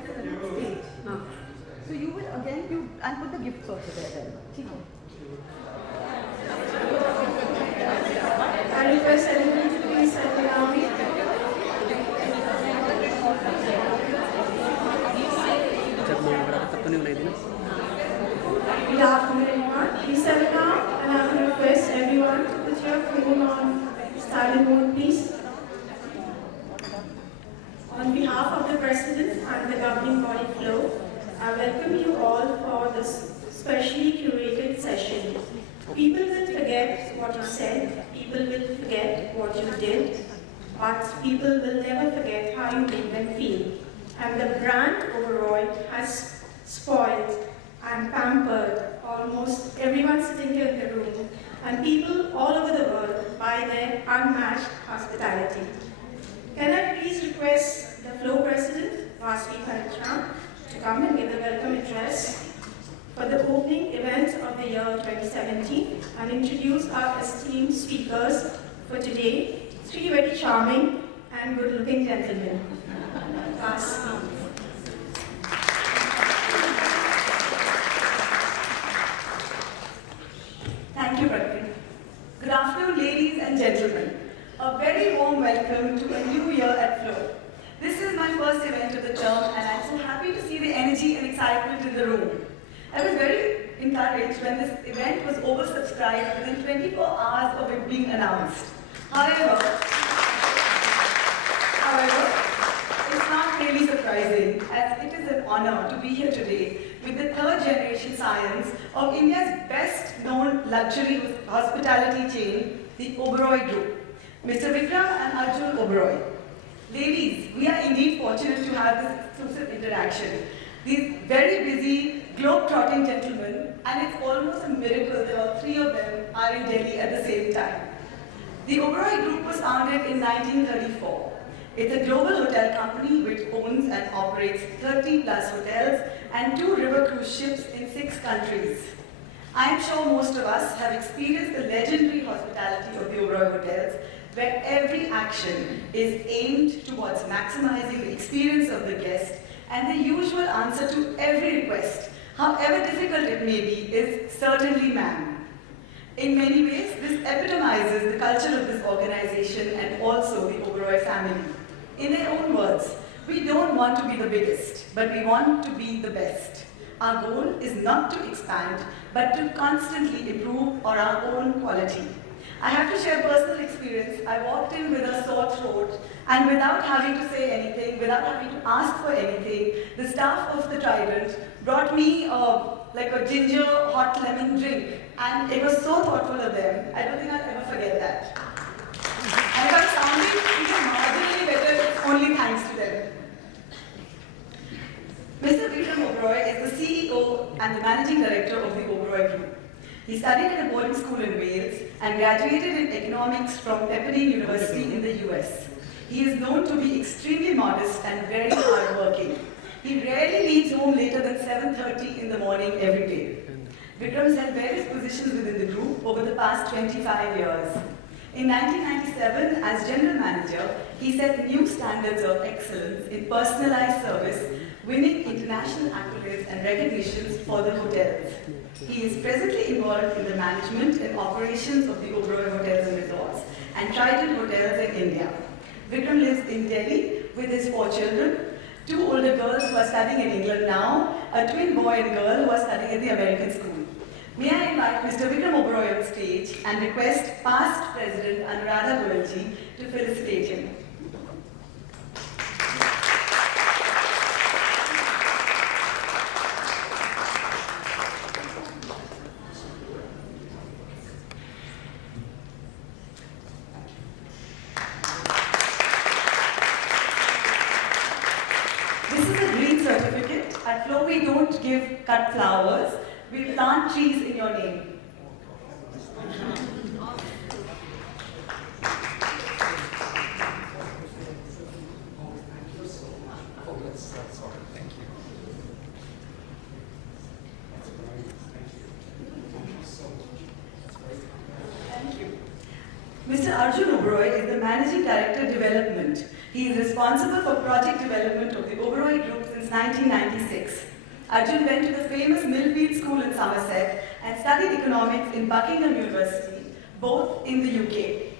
stage. So you will again, and put the gifts also there then. I request everyone to please settle down. Good afternoon, everyone. Please settle down, and I will request everyone to put your phone on silent mode, please. On behalf of the President and the governing body flow, I welcome you all for this specially curated session. People will forget what you said, people will forget what you did, but people will never forget how you made them feel. And the brand OBEROI has spoiled and pampered almost everyone sitting here in the room and people all over the world by their unmatched hospitality. Can I please request the floor president, VIKRAM, to come and give the welcome address for the opening event of the year 2017 and introduce our esteemed speakers for today, three very charming and good-looking gentlemen. Thank you, Prakrit. Good afternoon, ladies and gentlemen. A very warm welcome to a new year at Flow. This is my first event of the term, and I'm so happy to see the energy and excitement in the room. I was very encouraged when this event was oversubscribed within 24 hours of it being announced. However, it's not really surprising, as it is an honor to be here today with the third generation science of India's best known luxury hospitality chain, the OBEROI Group, Mr. VIKRAM and ARJIN OBEROI. Ladies, we are indeed fortunate to have this exclusive interaction. These very busy, globe-trotting gentlemen, and it's almost a miracle that all three of them are in Delhi at the same time. The OBEROI Group was founded in 1934. It's a global hotel company which owns and operates 30+ hotels and 2 river cruise ships in 6 countries. I'm sure most of us have experienced the legendary hospitality of the OBEROI hotels, where every action is aimed towards maximizing the experience of the guest, and the usual answer to every request, however difficult it may be, is certainly ma'am. In many ways, this epitomizes the culture of this organization and also the OBEROI family. In their own words, we don't want to be the biggest, but we want to be the best. Our goal is not to expand, but to constantly improve on our own quality. I have to share personal experience. I walked in with a sore throat, and without having to say anything, without having to ask for anything, the staff of the Trident brought me like a ginger hot lemon drink, and it was so thoughtful of them. I don't think I'll ever forget that. And if I'm sounding even marginally better, it's only thanks to them. Mr. VIKRAM OBEROI is the CEO and the Managing Director of the OBEROI Group. He studied at a boarding school in Wales and graduated in economics from Pepperdine University in the US. He is known to be extremely modest and very hardworking. He rarely leaves home later than 7:30 in the morning every day. VIKRAM has held various positions within the group over the past 25 years. In 1997, as General Manager, he set new standards of excellence in personalized service, winning international accolades and recognitions for the hotels. He is presently involved in the management and operations of the OBEROI Hotels and Resorts and Trident Hotels in India. VIKRAM lives in Delhi with his 4 children, 2 older girls who are studying in England now, a twin boy and girl who are studying at the American school. May I invite Mr. VIKRAM OBEROI on stage and request past President Anuradha Goyalji to felicitate him. This is a green certificate. At Flow, we don't give cut flowers. We plant trees in your name. Mr. Arjun OBEROI is the Managing Director Development. He is responsible for project development of the OBEROI Group since since 1996. Arjun went to the famous Millfield School in Somerset and studied economics in Buckingham University, both in the UK.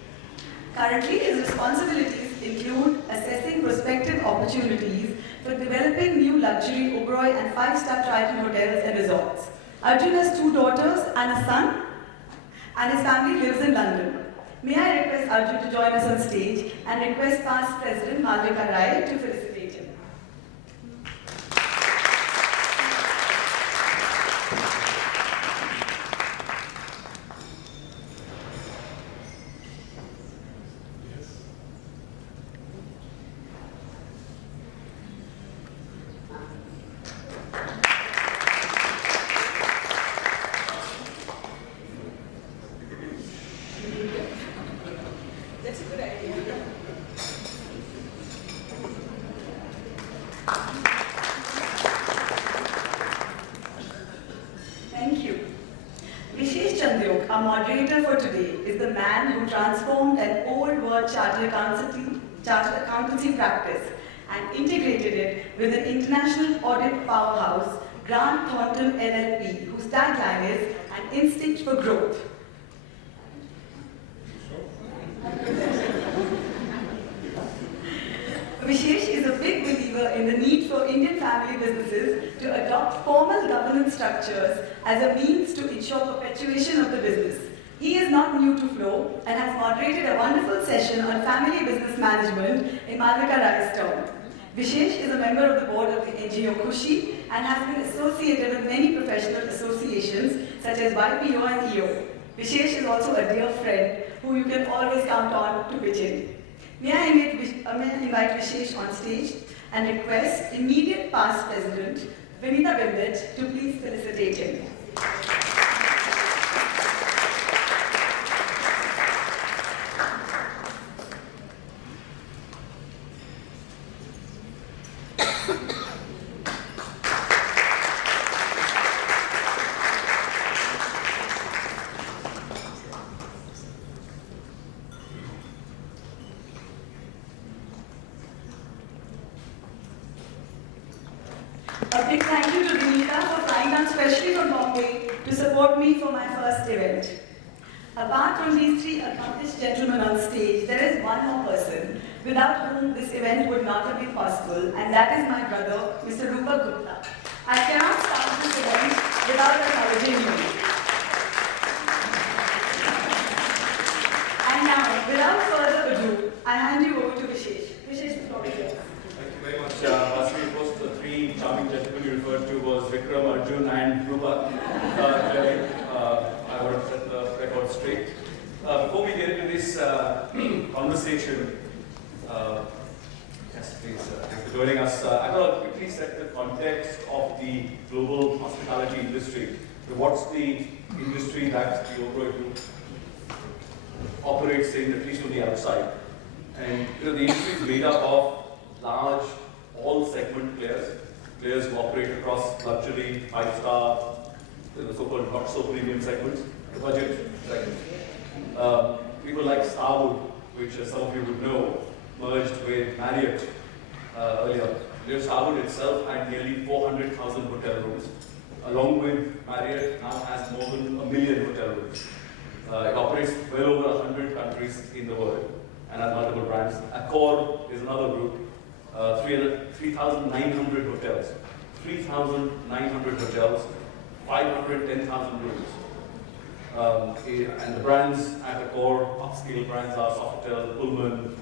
Currently, his responsibilities include assessing prospective opportunities for developing new luxury OBEROI and 5-star Triton hotels and resorts. Arjun has 2 daughters and a son, and his family lives in London. May I request Arjun to join us on stage and request past President Malvika Rai to felicitate him. That's a good idea. Thank you. Vishesh Chandyok, our moderator for today, is the man who transformed an old world chartered accountancy practice and integrated it with an international audit powerhouse, Grant Thornton LLP, whose tagline is an instinct for growth. Vishesh is a big believer in the need for Indian family businesses to adopt formal governance structures as a means to ensure perpetuation of the business. He is not new to Flow and has moderated a wonderful session on family business management in Malvika Rai's term. Vishesh is a member of the board of the NGO Khushi and has been associated with many professional associations such as YPO and EO. Vishesh is also a dear friend who you can always count on to pitch in. May I invite Vishesh on stage and request immediate past President Vinita Bimbet to please felicitate him. A big thank you to Vinita for flying down specially from Bombay to support me for my first event. Apart from these 3 accomplished gentlemen on stage, there is one more person without whom this event would not have been possible, and that is my brother, Mr. Rupa Gupta. I cannot start this event without acknowledging you. And now, without further ado, I hand you over to Vishesh. Vishesh, the floor is yours. Thank you very much. Vasri, of course, the 3 charming gentlemen you referred to was Vikram, Arjun, and Rupa. I would have set the record straight. Before we get into this conversation, yes, please, thanks for joining us. I thought I'd quickly set the context of the global hospitality industry. So what's the industry that the OBEROI Group operates in, at least on the outside? And the industry is made up of large, all-segment players who operate across luxury, 5-star, the so-called not-so-premium segments, the budget segment. People like Starwood, which some of you would know, merged with Marriott earlier. Starwood itself had nearly 400,000 hotel rooms, along with Marriott now has more than 1 million hotel rooms. It operates well over 100 countries in the world and has multiple brands. Accor is another group. 3,900 hotels. 3,900 hotels, 510,000 rooms. And the brands at the core, upscale brands are Sofitel, Pullman,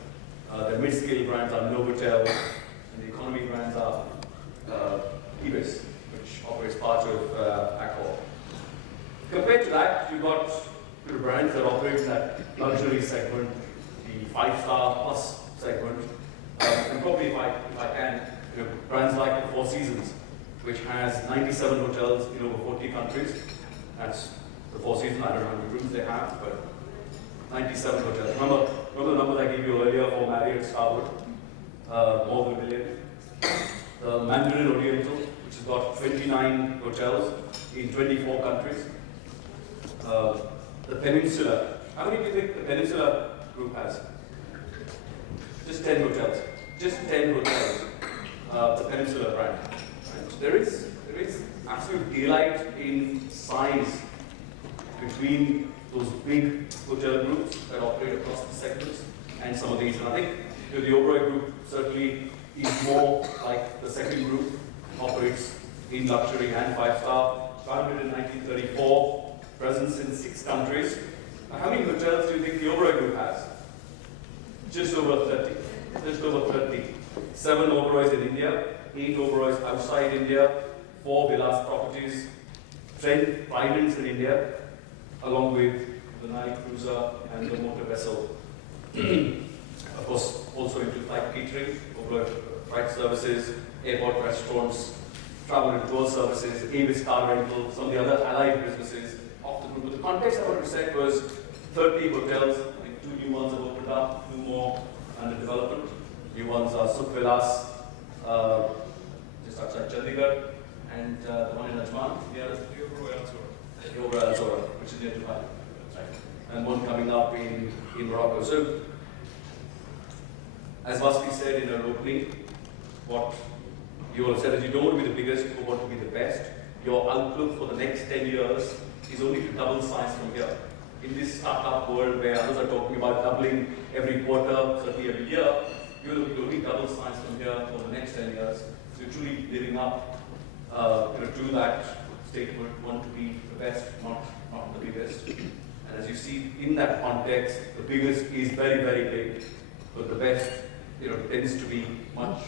the mid-scale brands are Novotel, and the economy brands are Ibis, which operates part of Accor. Compared to that, you've got brands that operate in that luxury segment, the 5-star plus segment, and probably if I can, brands like the Four Seasons, which has 97 hotels in over 40 countries. That's the Four Seasons. I don't know how many rooms they have, but 97 hotels. Remember the numbers I gave you earlier for Marriott, Starwood, more than 1 million. The Mandarin Oriental, which has got 29 hotels in 24 countries. The Peninsula. How many do you think the Peninsula group has? Just 10 hotels. Just 10 hotels. the Peninsula brand. Right? There is absolute daylight in size between those big hotel groups that operate across the segments and some of these. And I think the OBEROI group certainly is more like the second group, operates in luxury and five-star, founded in 1934, presence in 6 countries. Now, how many hotels do you think the OBEROI group has? Just over 30. Just over 30. 7 OBEROIs in India, 8 OBEROIs outside India, 4 villas properties, 10 islands in India, along with the Nile cruiser and the motor vessel. Of course, also into flight catering, OBEROI flight services, airport restaurants, travel and tour services, Avis car rental, some of the other allied businesses of the group. But the context I wanted to set was 30 hotels. I think 2 new ones have opened up, 2 more under development. New ones are Sukh Vilas, just outside Chandigarh, and the one in Ajman, the OBEROI Alzora, which is near Dubai, right? And one coming up in Morocco. So, as Vasti said in her opening, what you all said is you don't want to be the biggest, you want to be the best. Your outlook for the next 10 years is only to double size from here. In this startup world where others are talking about doubling every quarter, certainly every year, you'll only double size from here for the next 10 years. So you're truly living up to that statement, want to be the best, not the biggest. And as you see in that context, the biggest is very, very big, but the best tends to be much,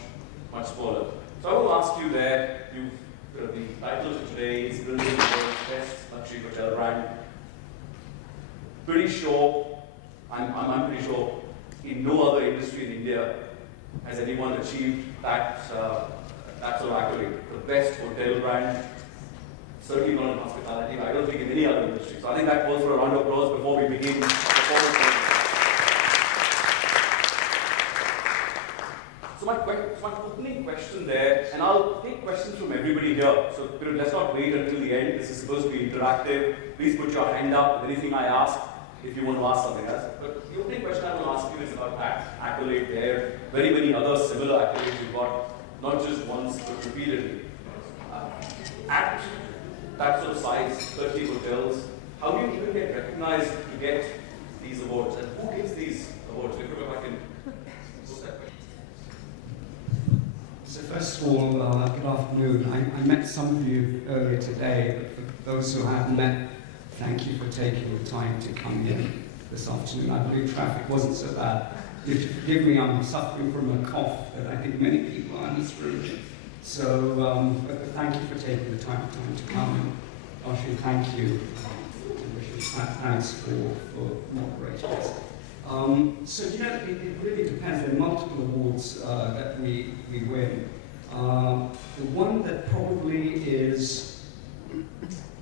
much smaller. So I will ask you there, the title of today is Building the World's Best Luxury Hotel Brand. Pretty sure, I'm pretty sure, in no other industry in India has anyone achieved that sort of accolade. The best hotel brand, certainly not in hospitality, I don't think in any other industry. So I think that calls for a round of applause before we begin the formal. So my opening question there, and I'll take questions from everybody here. So let's not wait until the end. This is supposed to be interactive. Please put your hand up with anything I ask if you want to ask something else. But the opening question I will ask you is about that accolade there. Very many other similar accolades you've got, not just once but repeatedly. At that sort of size, 30 hotels, how do you even get recognized to get these awards? And who gives these awards? If I can pose that question. So first of all, good afternoon. I met some of you earlier today, but for those who I haven't met, thank you for taking the time to come in this afternoon. I believe traffic wasn't so bad. If you forgive me, I'm suffering from a cough that I think many people are in this room. So, but thank you for taking the time to come. And Arjin, thank you. Thanks for moderating this. So, it really depends. There are multiple awards that we win. The one that probably is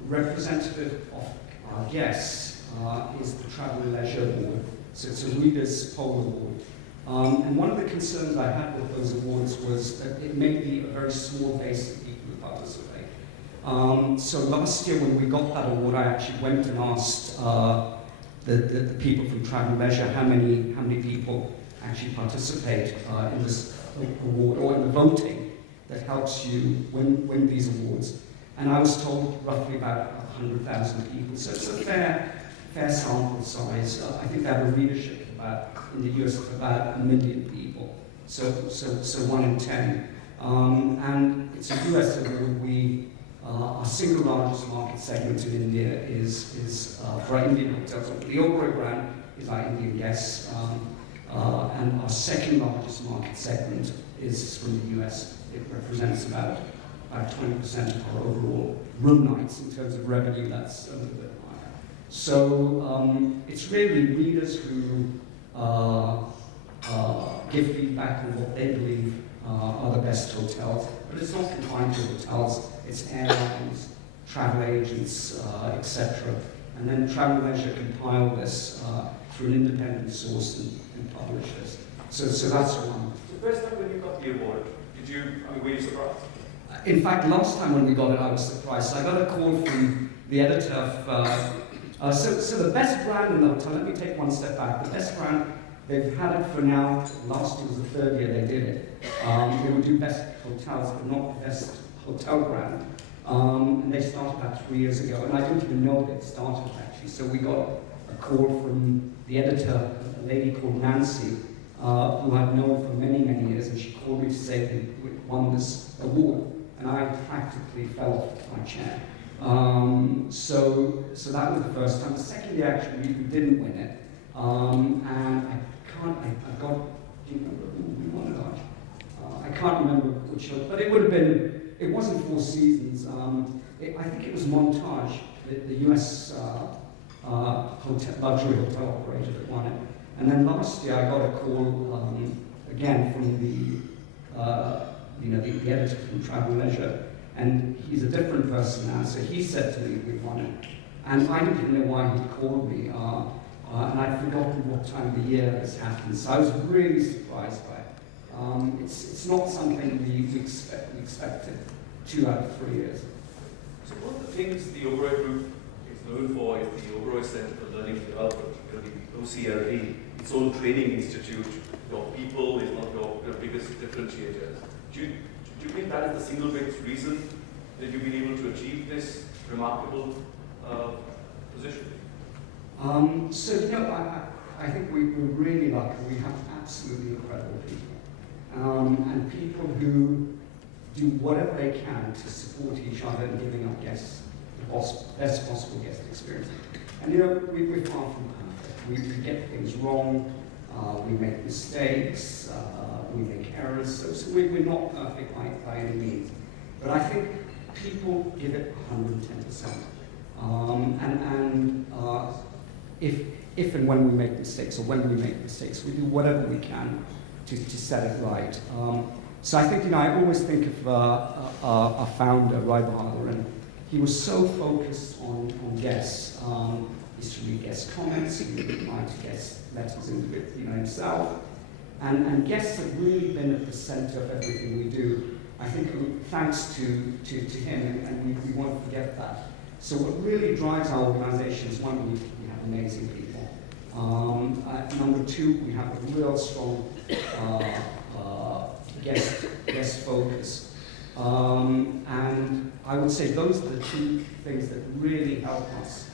representative of our guests is the Travel and Leisure Award. So it's a Reader's Poll Award. And one of the concerns I had with those awards was that it may be a very small base of people who participate. So last year when we got that award, I actually went and asked the people from Travel and Leisure how many people actually participate in this award or in the voting that helps you win these awards. And I was told roughly about 100,000 people. So it's a fair sample size. I think they have a readership in the US of about 1 million people. So 1 in 10. And it's a US award. Our single largest market segment in India is for our Indian hotels. The OBEROI brand is our Indian guests. And our second largest market segment is from the US. It represents about 20% of our overall room nights in terms of revenue. That's a little bit higher. So it's really readers who give feedback on what they believe are the best hotels. But it's not confined to hotels. It's airlines, travel agents, etc. And then Travel and Leisure compile this through an independent source and publish this. So that's one. So first time when you got the award, were you surprised? In fact, last time when we got it, I was surprised. I got a call from the editor of, so the best brand in the hotel, let me take one step back. The best brand They've had it for now, last year was the 3rd year they did it. They would do best hotels, but not best hotel brand. And they started about 3 years ago, and I didn't even know they'd started actually. So we got a call from the editor, a lady called Nancy, who I'd known for many, many years, and she called me to say we won this award, and I practically fell off my chair. So that was the first time. The second year, actually, we didn't win it, and I got, do you remember who we won it on? I can't remember which, but it would have been, it wasn't Four Seasons, I think it was Montage, the US luxury hotel operator that won it. And then last year I got a call again from the editor from Travel Leisure, and he's a different person now. So he said to me, "We won it," and I didn't know why he called me, and I'd forgotten what time of the year this happened. So I was really surprised by it. It's not something we expected 2 out of 3 years. So one of the things the OBEROI Group is known for is the OBEROI Center for Learning and Development, the OCLD, its own training institute. Your people is one of your biggest differentiators. Do you think that is the single biggest reason that you've been able to achieve this remarkable position? So, you know, I think we're really lucky. We have absolutely incredible people. And people who do whatever they can to support each other in giving our guests the best possible guest experience. And you know, we're far from perfect. We get things wrong, we make mistakes, we make errors, so we're not perfect by any means. But I think people give it 110%. If and when we make mistakes, or when we make mistakes, we do whatever we can to set it right. So I think, you know, I always think of our founder, Rai Bahadur, and he was so focused on guests. He used to read guest comments, he would write guest letters into it, you know, himself. And guests have really been at the center of everything we do. I think thanks to him, and we won't forget that. So what really drives our organization is, one, we have amazing people. Number two, we have a real strong guest focus. And I would say those are the two things that really help us.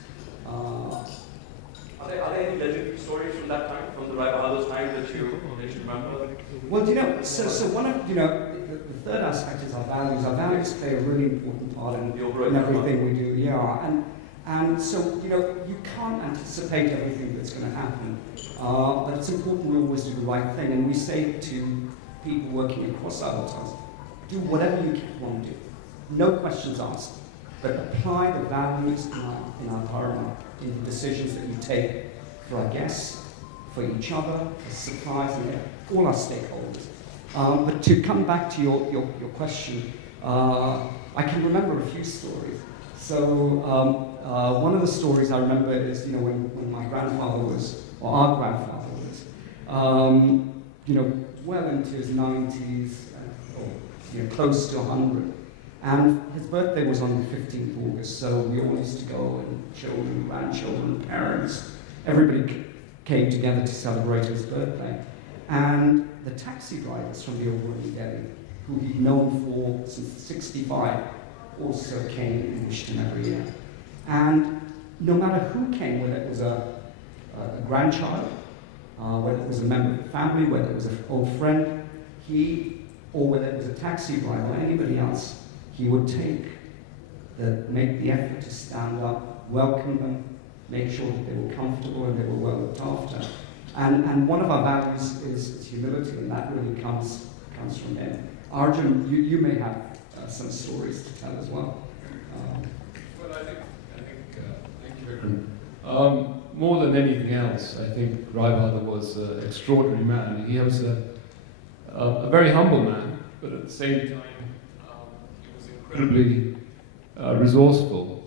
Are there any legendary stories from that time, from the Rai Bahadur's time that you remember? Well, you know, so one of, you know, the third aspect is our values. Our values play a really important part in everything we do. Yeah, and so, you know, you can't anticipate everything that's going to happen, but it's important we always do the right thing. And we say to people working across our hotels, do whatever you want to do, no questions asked, but apply the values in our Dharma in the decisions that we take for our guests, for each other, for suppliers, and all our stakeholders. But to come back to your question, I can remember a few stories. So one of the stories I remember is, you know, when my grandfather was, or our grandfather was, you know, well into his 90s, or you know, close to 100. And his birthday was on the 15th of August, so we all used to go, and children, grandchildren, parents, everybody came together to celebrate his birthday. And the taxi drivers from the OBEROI Delhi, who he'd known for since '65, also came and wished him every year. And no matter who came, whether it was a grandchild, whether it was a member of the family, whether it was an old friend, or whether it was a taxi driver or anybody else, he would make the effort to stand up, welcome them, make sure that they were comfortable and they were well looked after. And one of our values is humility, and that really comes from him. Arjun, you may have some stories to tell as well. Well, I think thank you, Vikram. More than anything else, I think Rai Bahadur was an extraordinary man. He was a very humble man, but at the same time, he was incredibly resourceful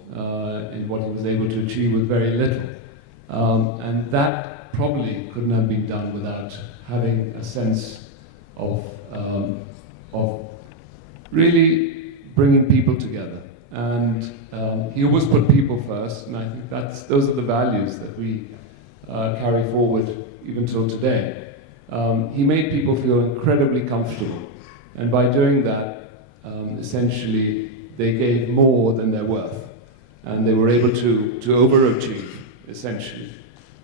in what he was able to achieve with very little. And that probably couldn't have been done without having a sense of really bringing people together. And he always put people first, and I think those are the values that we carry forward, even till today. He made people feel incredibly comfortable, and by doing that, essentially, they gave more than their worth, and they were able to overachieve, essentially.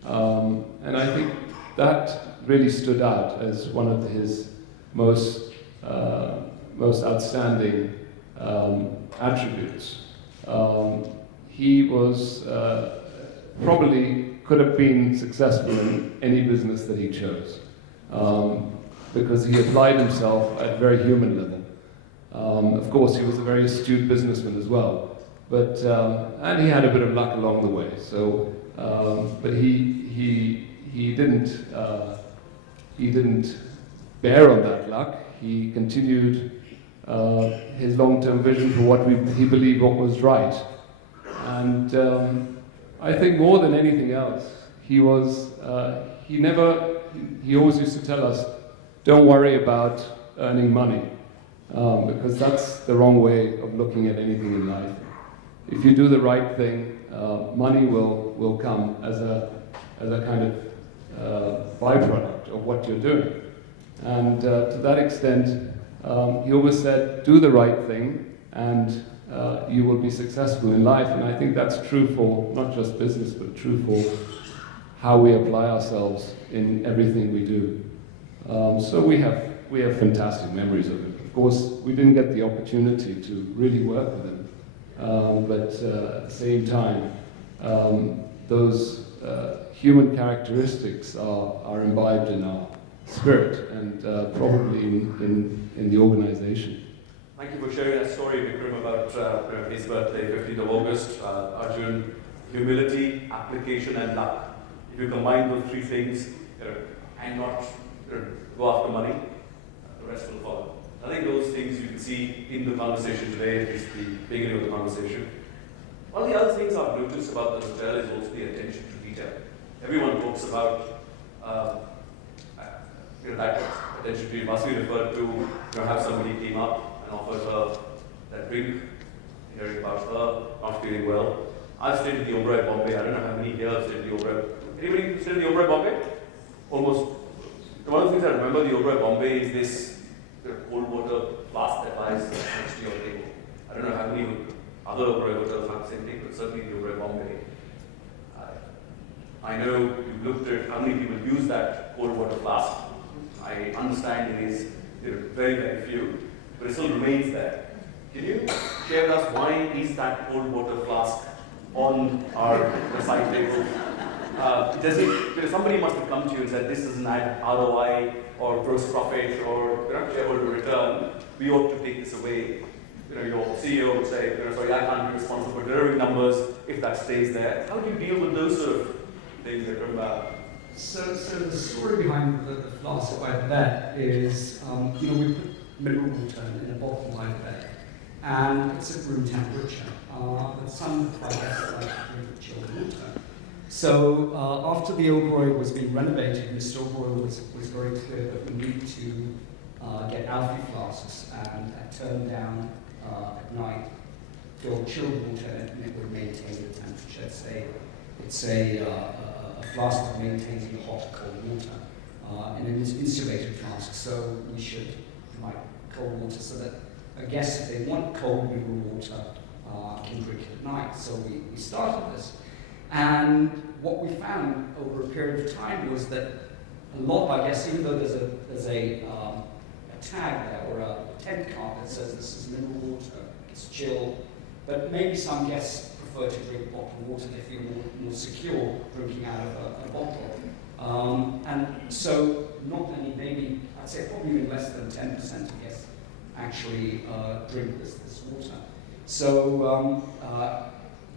And I think that really stood out as one of his most outstanding attributes. He was probably could have been successful in any business that he chose, because he applied himself at a very human level. Of course, he was a very astute businessman as well, but and he had a bit of luck along the way. So, but he didn't bear on that luck. He continued his long-term vision for what he believed what was right, and I think more than anything else, he always used to tell us, don't worry about earning money, because that's the wrong way of looking at anything in life. If you do the right thing, money will come as a kind of byproduct of what you're doing. And to that extent, he always said, do the right thing, and you will be successful in life. And I think that's true for not just business, but true for how we apply ourselves in everything we do. So we have fantastic memories of him. Of course, we didn't get the opportunity to really work with him, but at the same time, those human characteristics are imbibed in our spirit and probably in the organization. Thank you for sharing that story, Vikram, about his birthday, 15th of August. Arjun, humility, application, and luck. If you combine those three things and not go after money, the rest will follow. I think those things you can see in the conversation today, at least the beginning of the conversation. One of the other things I've noticed about the hotel is also the attention to detail. Everyone talks about that attention to detail. Must be referred to, have somebody came up and offered her that drink, hearing about her not feeling well. I've stayed at the OBEROI Bombay. I don't know how many here have stayed at the OBEROI. Anybody stayed at the OBEROI Bombay? Almost. One of the things I remember the OBEROI Bombay is this cold water flask that lies next to your table. I don't know how many other OBEROI hotels have the same thing, but certainly the OBEROI Bombay. I know you've looked at how many people use that cold water flask. I understand it is very, very few, but it still remains there. Can you share with us why is that cold water flask on the side table? Somebody must have come to you and said, this doesn't add ROI or gross profit or shareholder return, we ought to take this away. Your CEO would say, sorry, I can't be responsible for delivering numbers if that stays there. How do you deal with those sort of things that come about? So the story behind the flask by the bed is, we put mineral water in a bottle by the bed, and it's at room temperature. But some products like to drink chilled water. So after the OBEROI was being renovated, Mr. OBEROI was very clear that we need to get alfie flasks and turn them down at night, fill chilled water, and it would maintain the temperature. It's a flask that maintains the hot, cold water, and it is insulated flask, so we should like cold water so that a guest, if they want cold mineral water, can drink it at night. So we started this. And what we found over a period of time was that a lot of our guests, even though there's a tag there or a tent card that says this is mineral water, it's chilled, but maybe some guests prefer to drink bottled water. They feel more secure drinking out of a bottle. And so not many, maybe I'd say probably even less than 10% of guests actually drink this water. So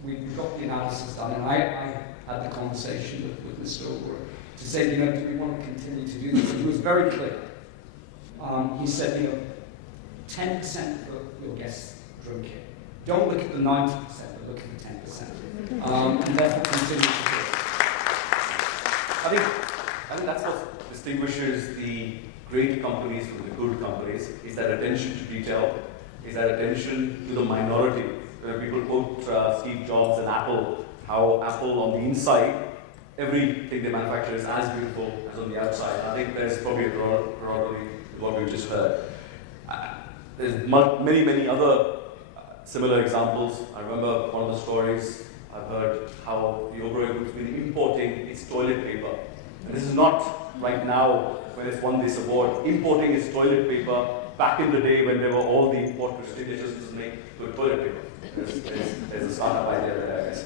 we got the analysis done, and I had the conversation with Mr. OBEROI to say, do we want to continue to do this? And he was very clear. He said, 10% of your guests drink it. Don't look at the 90%, but look at the 10%. And therefore continue to do it. I think that's what distinguishes the great companies from the good companies, is that attention to detail, is that attention to the minority. People quote Steve Jobs and Apple, how Apple on the inside everything they manufacture is as beautiful as on the outside. I think there's probably a corollary to what we've just heard. There's many other similar examples. I remember one of the stories I've heard how the OBEROI group's been importing its toilet paper. And this is not right now when it's won this award. Importing its toilet paper back in the day when there were all the import restrictions to make good toilet paper. There's a startup idea there, I guess.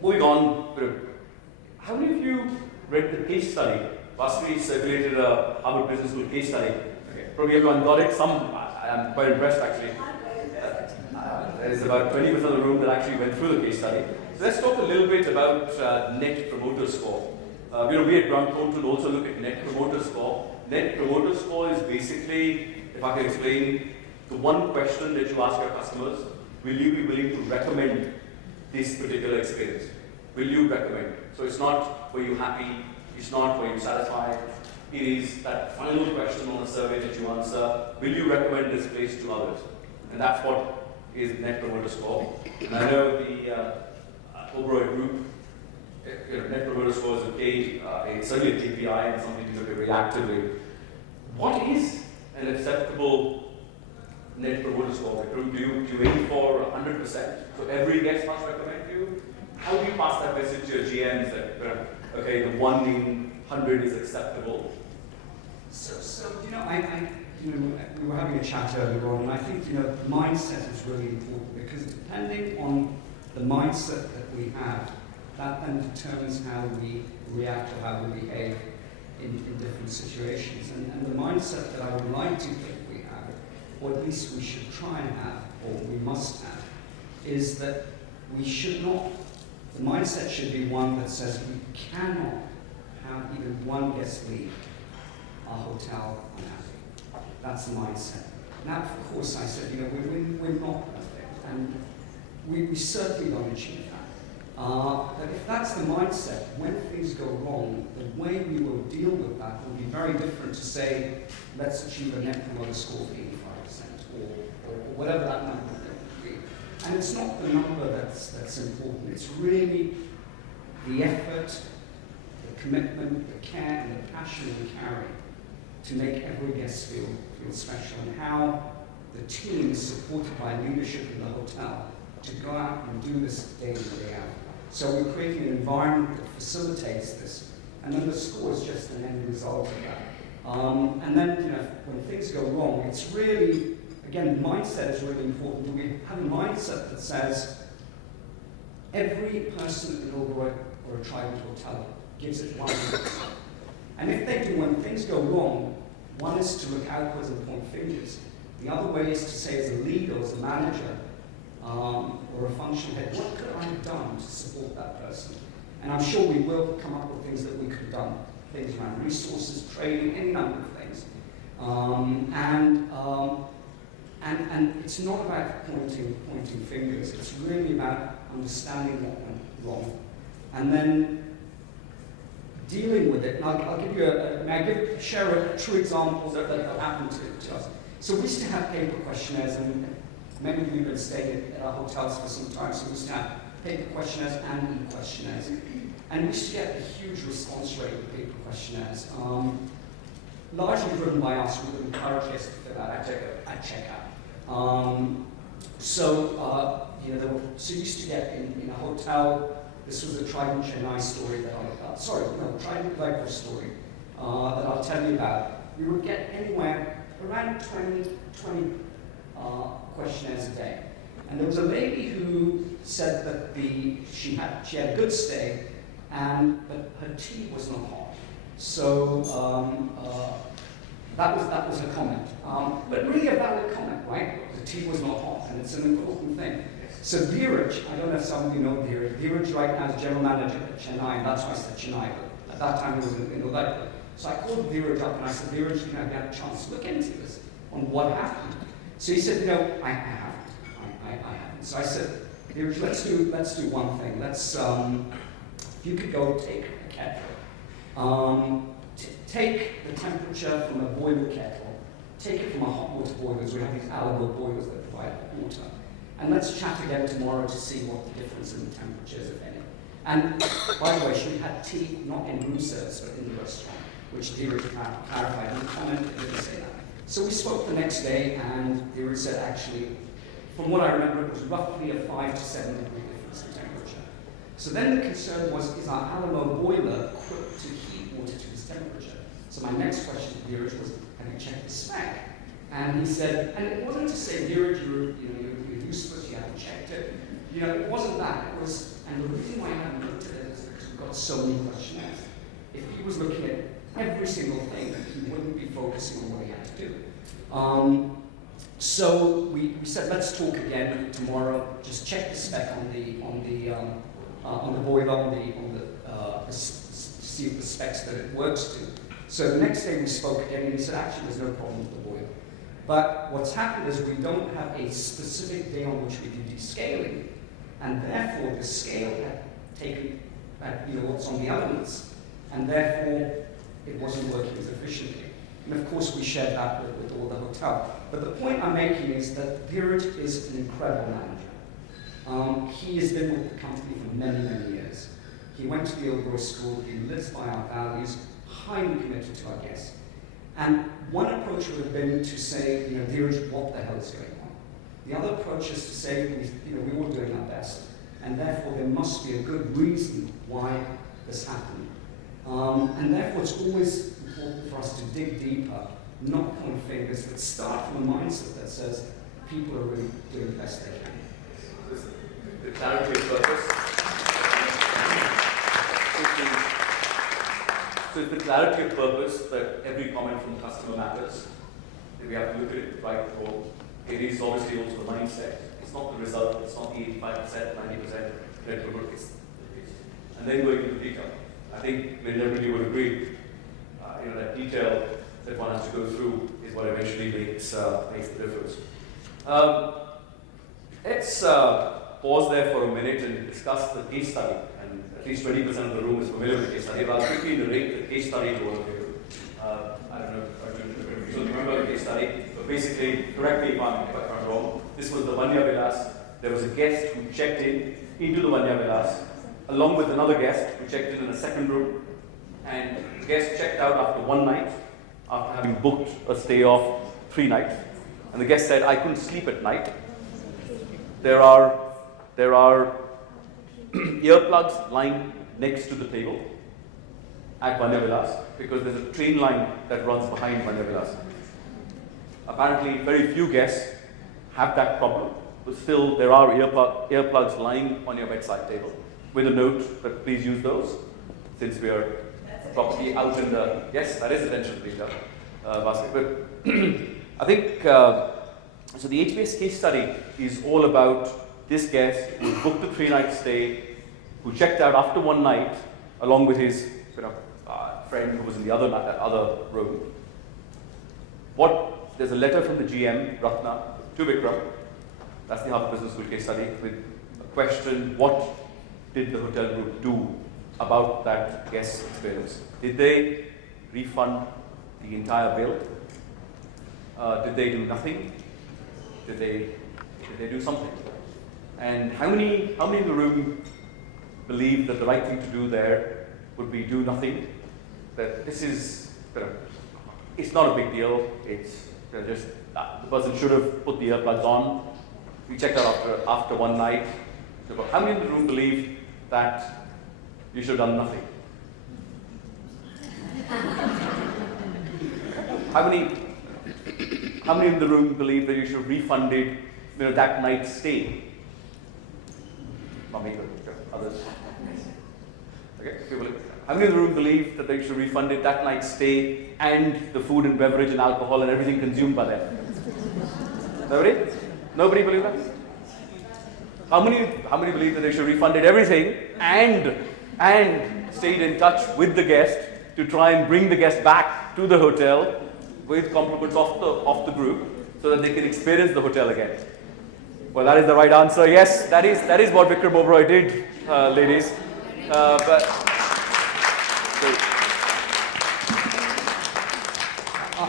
Moving on, how many of you read the case study? Last week circulated a Harvard Business School case study. Okay. Probably everyone got it. I'm quite impressed actually. There's about 20% of the room that actually went through the case study. So let's talk a little bit about Net Promoter Score. We at Grant Thornton also look at Net Promoter Score. Net Promoter Score is basically, if I can explain, the one question that you ask your customers: will you be willing to recommend this particular experience? Will you recommend? So it's not, were you happy? It's not, were you satisfied? It is that final question on a survey that you answer: will you recommend this place to others? And that's what is Net Promoter Score. And I know the OBEROI group, Net Promoter Score is it's certainly a KPI and something to look at very actively. What is an acceptable Net Promoter Score? Do you aim for 100%? So every guest must recommend you? How do you pass that message to your GMs that, okay, the 1 in 100 is acceptable? So we were having a chat earlier on, and I think, mindset is really important, because depending on the mindset that we have, that then determines how we react or how we behave in different situations. And the mindset that I would like to think we have, or at least we should try and have, or we must have, is that we should not, the mindset should be one that says we cannot have even one guest leave our hotel unhappy. That's the mindset. Now, of course, I said, we're not perfect, and we certainly don't achieve that. But if that's the mindset, when things go wrong, the way we will deal with that will be very different to say, let's achieve a Net Promoter Score of 85%, or whatever that number would be. And it's not the number that's important. It's really the effort, the commitment, the care, and the passion we carry to make every guest feel special, and how the team is supported by leadership in the hotel to go out and do this day in, day out. So we're creating an environment that facilitates this, and then the score is just an end result of that. And then, when things go wrong, it's really, again, mindset is really important. We have a mindset that says every person in OBEROI or a Trident hotel gives it 100%. And if they do, when things go wrong, one is to look outwards and point fingers. The other way is to say, as a leader, as a manager, or a function head, what could I have done to support that person? And I'm sure we will come up with things that we could have done, things around resources, training, any number of things. And it's not about pointing fingers. It's really about understanding what went wrong, and then dealing with it. And I'll give you share a true example that happened to us. So we used to have paper questionnaires, and many of you have been staying at our hotels for some time, so we used to have paper questionnaires and e-questionnaires. And we used to get a huge response rate with paper questionnaires, largely driven by us. We would encourage guests to fill out at checkout. So you used to get in a hotel. This was a Trident Chennai story that Trident Jaipur story that I'll tell you about. We would get anywhere around 20 questionnaires a day. And there was a lady who said that she had a good stay, but her tea was not hot. So that was her comment. But really a valid comment, right? The tea was not hot, and it's an important thing. So Dheeraj, I don't know if some of you know Dheeraj. Dheeraj right now is general manager at Chennai, and that's why I said Chennai, but at that time it was in Udaipur. So I called Dheeraj up and I said, Dheeraj, you have had a chance to look into this, on what happened. So he said, no, I haven't. I haven't. So I said, Dheeraj, let's do one thing. Let's, if you could go take a kettle, take the temperature from a boiler kettle, take it from a hot water boiler, because we have these Alamo boilers that provide hot water, and let's chat again tomorrow to see what the difference in the temperatures, if any. And by the way, she had tea not in room service, but in the restaurant, which Dheeraj clarified in the comment, it didn't say that. So we spoke the next day, and Dheeraj said, actually, from what I remember, it was roughly a 5 to 7 degree difference in temperature. So then the concern was, is our Alamo boiler equipped to heat water to this temperature? So my next question to Dheeraj was, have you checked the spec? And he said, and it wasn't to say, Dheeraj, you're useless, you haven't checked it. It wasn't that. It was, and the reason why I haven't looked at it is because we've got so many questionnaires. If he was looking at every single thing, he wouldn't be focusing on what he had to do. So we said, let's talk again tomorrow. Just check the spec on the boiler, see if the specs that it works to. So the next day we spoke again, and he said, actually, there's no problem with the boiler. But what's happened is we don't have a specific day on which we do descaling, and therefore the scale had taken what's on the elements, and therefore it wasn't working as efficiently. And of course we shared that with all the hotel. But the point I'm making is that Dheeraj is an incredible manager. He has been with the company for many, many years. He went to the OBEROI school, he lives by our values, highly committed to our guests. And one approach would have been to say, Dheeraj, what the hell is going on? The other approach is to say, we're all doing our best, and therefore there must be a good reason why this happened. And therefore it's always important for us to dig deeper, not point fingers, but start from a mindset that says people are really doing the best they can. The clarity of purpose. So it's the clarity of purpose that every comment from the customer matters. We have to look at it right before. It is obviously also the mindset. It's not the result, it's not the 85%, 90% net promoter. And then going into the detail. I think everybody would agree, that detail that one has to go through is what eventually makes the difference. Let's pause there for a minute and discuss the case study. And at least 20% of the room is familiar with the case study. But I'll quickly narrate the case study to all of you. I don't know if you remember the case study, but basically, correct me if I'm wrong, this was the Vanya Vilas. There was a guest who checked into the Vanya Vilas, along with another guest who checked in a second room, and the guest checked out after one night, after having booked a stay of 3 nights. And the guest said, I couldn't sleep at night. There are earplugs lying next to the table at Vanya Vilas, because there's a train line that runs behind Vanya Vilas. Apparently, very few guests have that problem, but still there are earplugs lying on your bedside table, with a note that please use those, since we are properly out in the, yes, that is attention to detail basket. But I think, so the HBS case study is all about this guest who booked a 3-night stay, who checked out after 1 night, along with his friend who was in the other room. There's a letter from the GM, Ratna, to Vikram. That's the Harvard Business School case study, with a question, what did the hotel group do about that guest experience? Did they refund the entire bill? Did they do nothing? Did they do something? And how many in the room believe that the right thing to do there would be do nothing? That this is, it's not a big deal. It's just the person should have put the earplugs on. We checked out after 1 night. So how many in the room believe that you should have done nothing? How many in the room believe that you should have refunded that night's stay? Not me, but others. Okay, how many in the room believe that they should have refunded that night's stay and the food and beverage and alcohol and everything consumed by them? Nobody? Nobody believe that? How many believe that they should have refunded everything and stayed in touch with the guest to try and bring the guest back to the hotel with compliments of the group so that they can experience the hotel again? Well, that is the right answer. Yes, that is what Vikram OBEROI did, ladies.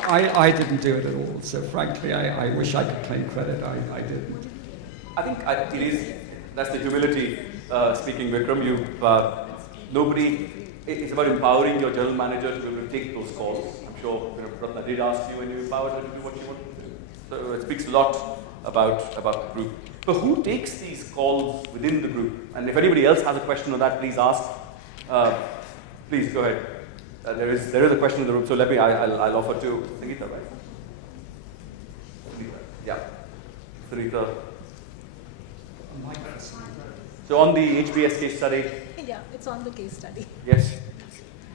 I didn't do it at all, so frankly, I wish I could claim credit. I didn't. I think it is, that's the humility speaking, Vikram. It's about empowering your general manager to be able to take those calls. I'm sure Ratna did ask you and you empowered her to do what she wanted to do. So it speaks a lot about the group. But who takes these calls within the group? And if anybody else has a question on that, please ask. Please go ahead. There is a question in the room, so I'll offer to Sangeeta, right? Yeah, Sarita. So on the HBS case study. Yeah, it's on the case study. Yes.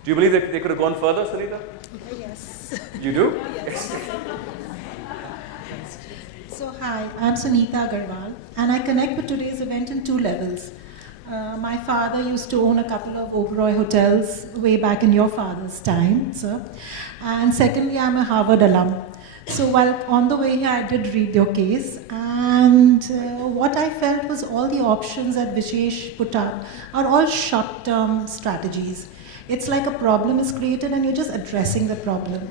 Do you believe that they could have gone further, Sarita? Yes. You do? Yes. So hi, I'm Sunita Agarwal, and I connect with today's event in 2 levels. My father used to own a couple of OBEROI hotels way back in your father's time, sir. And secondly, I'm a Harvard alum. So while on the way here, I did read your case, and what I felt was all the options that Vishesh put up are all short-term strategies. It's like a problem is created and you're just addressing the problem.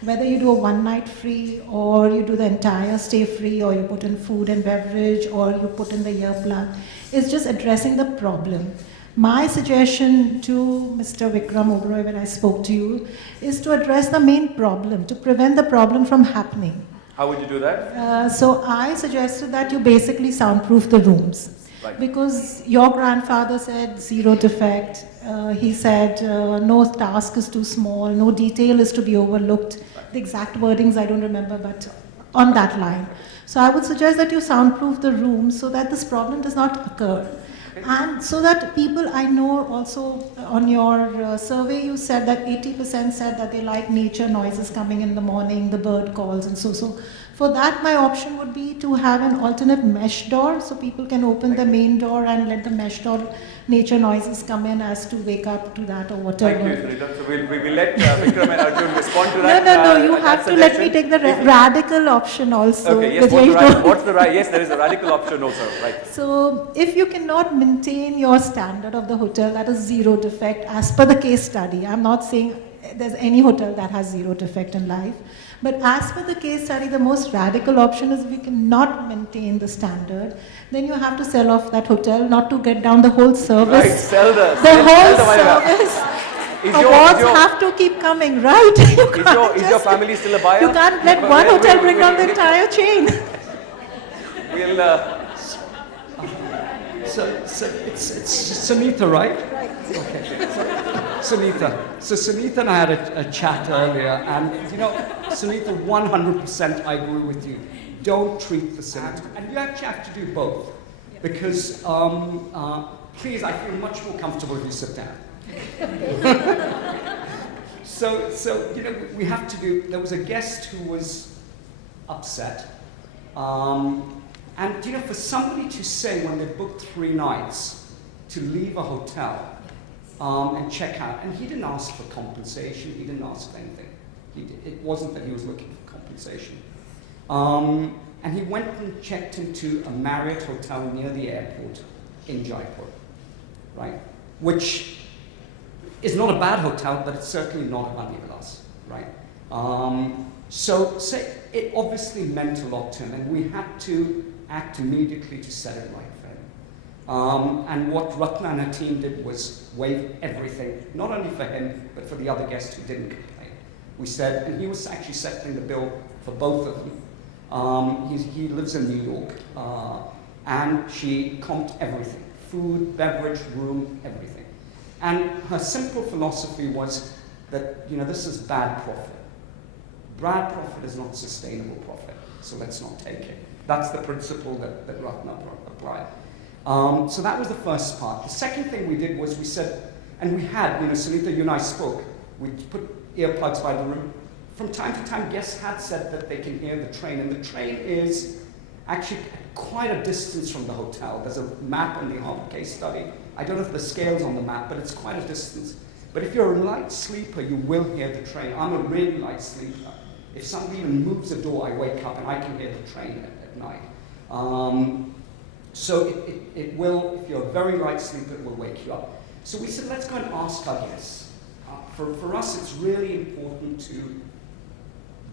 Whether you do a 1 night free, or you do the entire stay free, or you put in food and beverage, or you put in the earplug, it's just addressing the problem. My suggestion to Mr. Vikram Oberoi when I spoke to you is to address the main problem, to prevent the problem from happening. How would you do that? So I suggested that you basically soundproof the rooms. Right. Because your grandfather said 0 defect. He said no task is too small, no detail is to be overlooked. The exact wordings I don't remember, but on that line. So I would suggest that you soundproof the room so that this problem does not occur. And so that people, I know also on your survey you said that 80% said that they like nature noises coming in the morning, the bird calls and so. For that, my option would be to have an alternate mesh door so people can open the main door and let the mesh door nature noises come in as to wake up to that or whatever. Thank you, Sarita. So we will let Vikram and Arjun respond to that. No, you have to let me take the radical option also. Okay, yes, what's the right? Yes, there is a radical option also, right. So if you cannot maintain your standard of the hotel, that is 0 defect as per the case study. I'm not saying there's any hotel that has 0 defect in life. But as per the case study, the most radical option is if you cannot maintain the standard, then you have to sell off that hotel, not to get down the whole service. Right, sell the whole service. Awards have to keep coming, right? Is your family still a buyer? You can't let one hotel bring down the entire chain. We'll... So it's Sunita, right? Right. Okay. So Sunita and I had a chat earlier, and Sunita, 100% I agree with you. Don't treat the Senate, and you actually have to do both, because please, I feel much more comfortable if you sit down. So we have to do. There was a guest who was upset, and for somebody to say when they booked 3 nights to leave a hotel and check out, and he didn't ask for compensation, he didn't ask for anything. It wasn't that he was looking for compensation. And he went and checked into a Marriott hotel near the airport in Jaipur, right? Which is not a bad hotel, but it's certainly not a Bandivilas, right? So it obviously meant a lot to him, and we had to act immediately to set it right for him. And what Ratna and her team did was waive everything, not only for him, but for the other guests who didn't complain. We said, and he was actually settling the bill for both of them. He lives in New York, and she comped everything: food, beverage, room, everything. And her simple philosophy was that, this is bad profit. Bad profit is not sustainable profit, so let's not take it. That's the principle that Ratna applied. So that was the first part. The second thing we did was we said, and we had, Sunita, you and I spoke, we put earplugs by the room. From time to time, guests had said that they can hear the train, and the train is actually quite a distance from the hotel. There's a map in the Harvard case study. I don't know if the scale's on the map, but it's quite a distance. But if you're a light sleeper, you will hear the train. I'm a really light sleeper. If somebody even moves a door, I wake up and I can hear the train at night. So it will, if you're a very light sleeper, it will wake you up. So we said, let's go and ask our guests. For us, it's really important to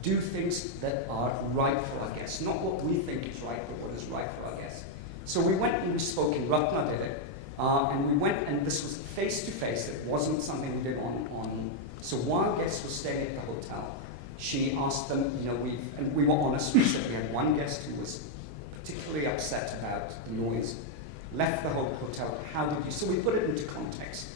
do things that are right for our guests. Not what we think is right, but what is right for our guests. So we went and we spoke in Ratna did it, and we went and this was face-to-face. It wasn't something we did on. So while guests were staying at the hotel, she asked them, you know, and we were honest, we said we had one guest who was particularly upset about the noise, left the whole hotel, how did you, so we put it into context.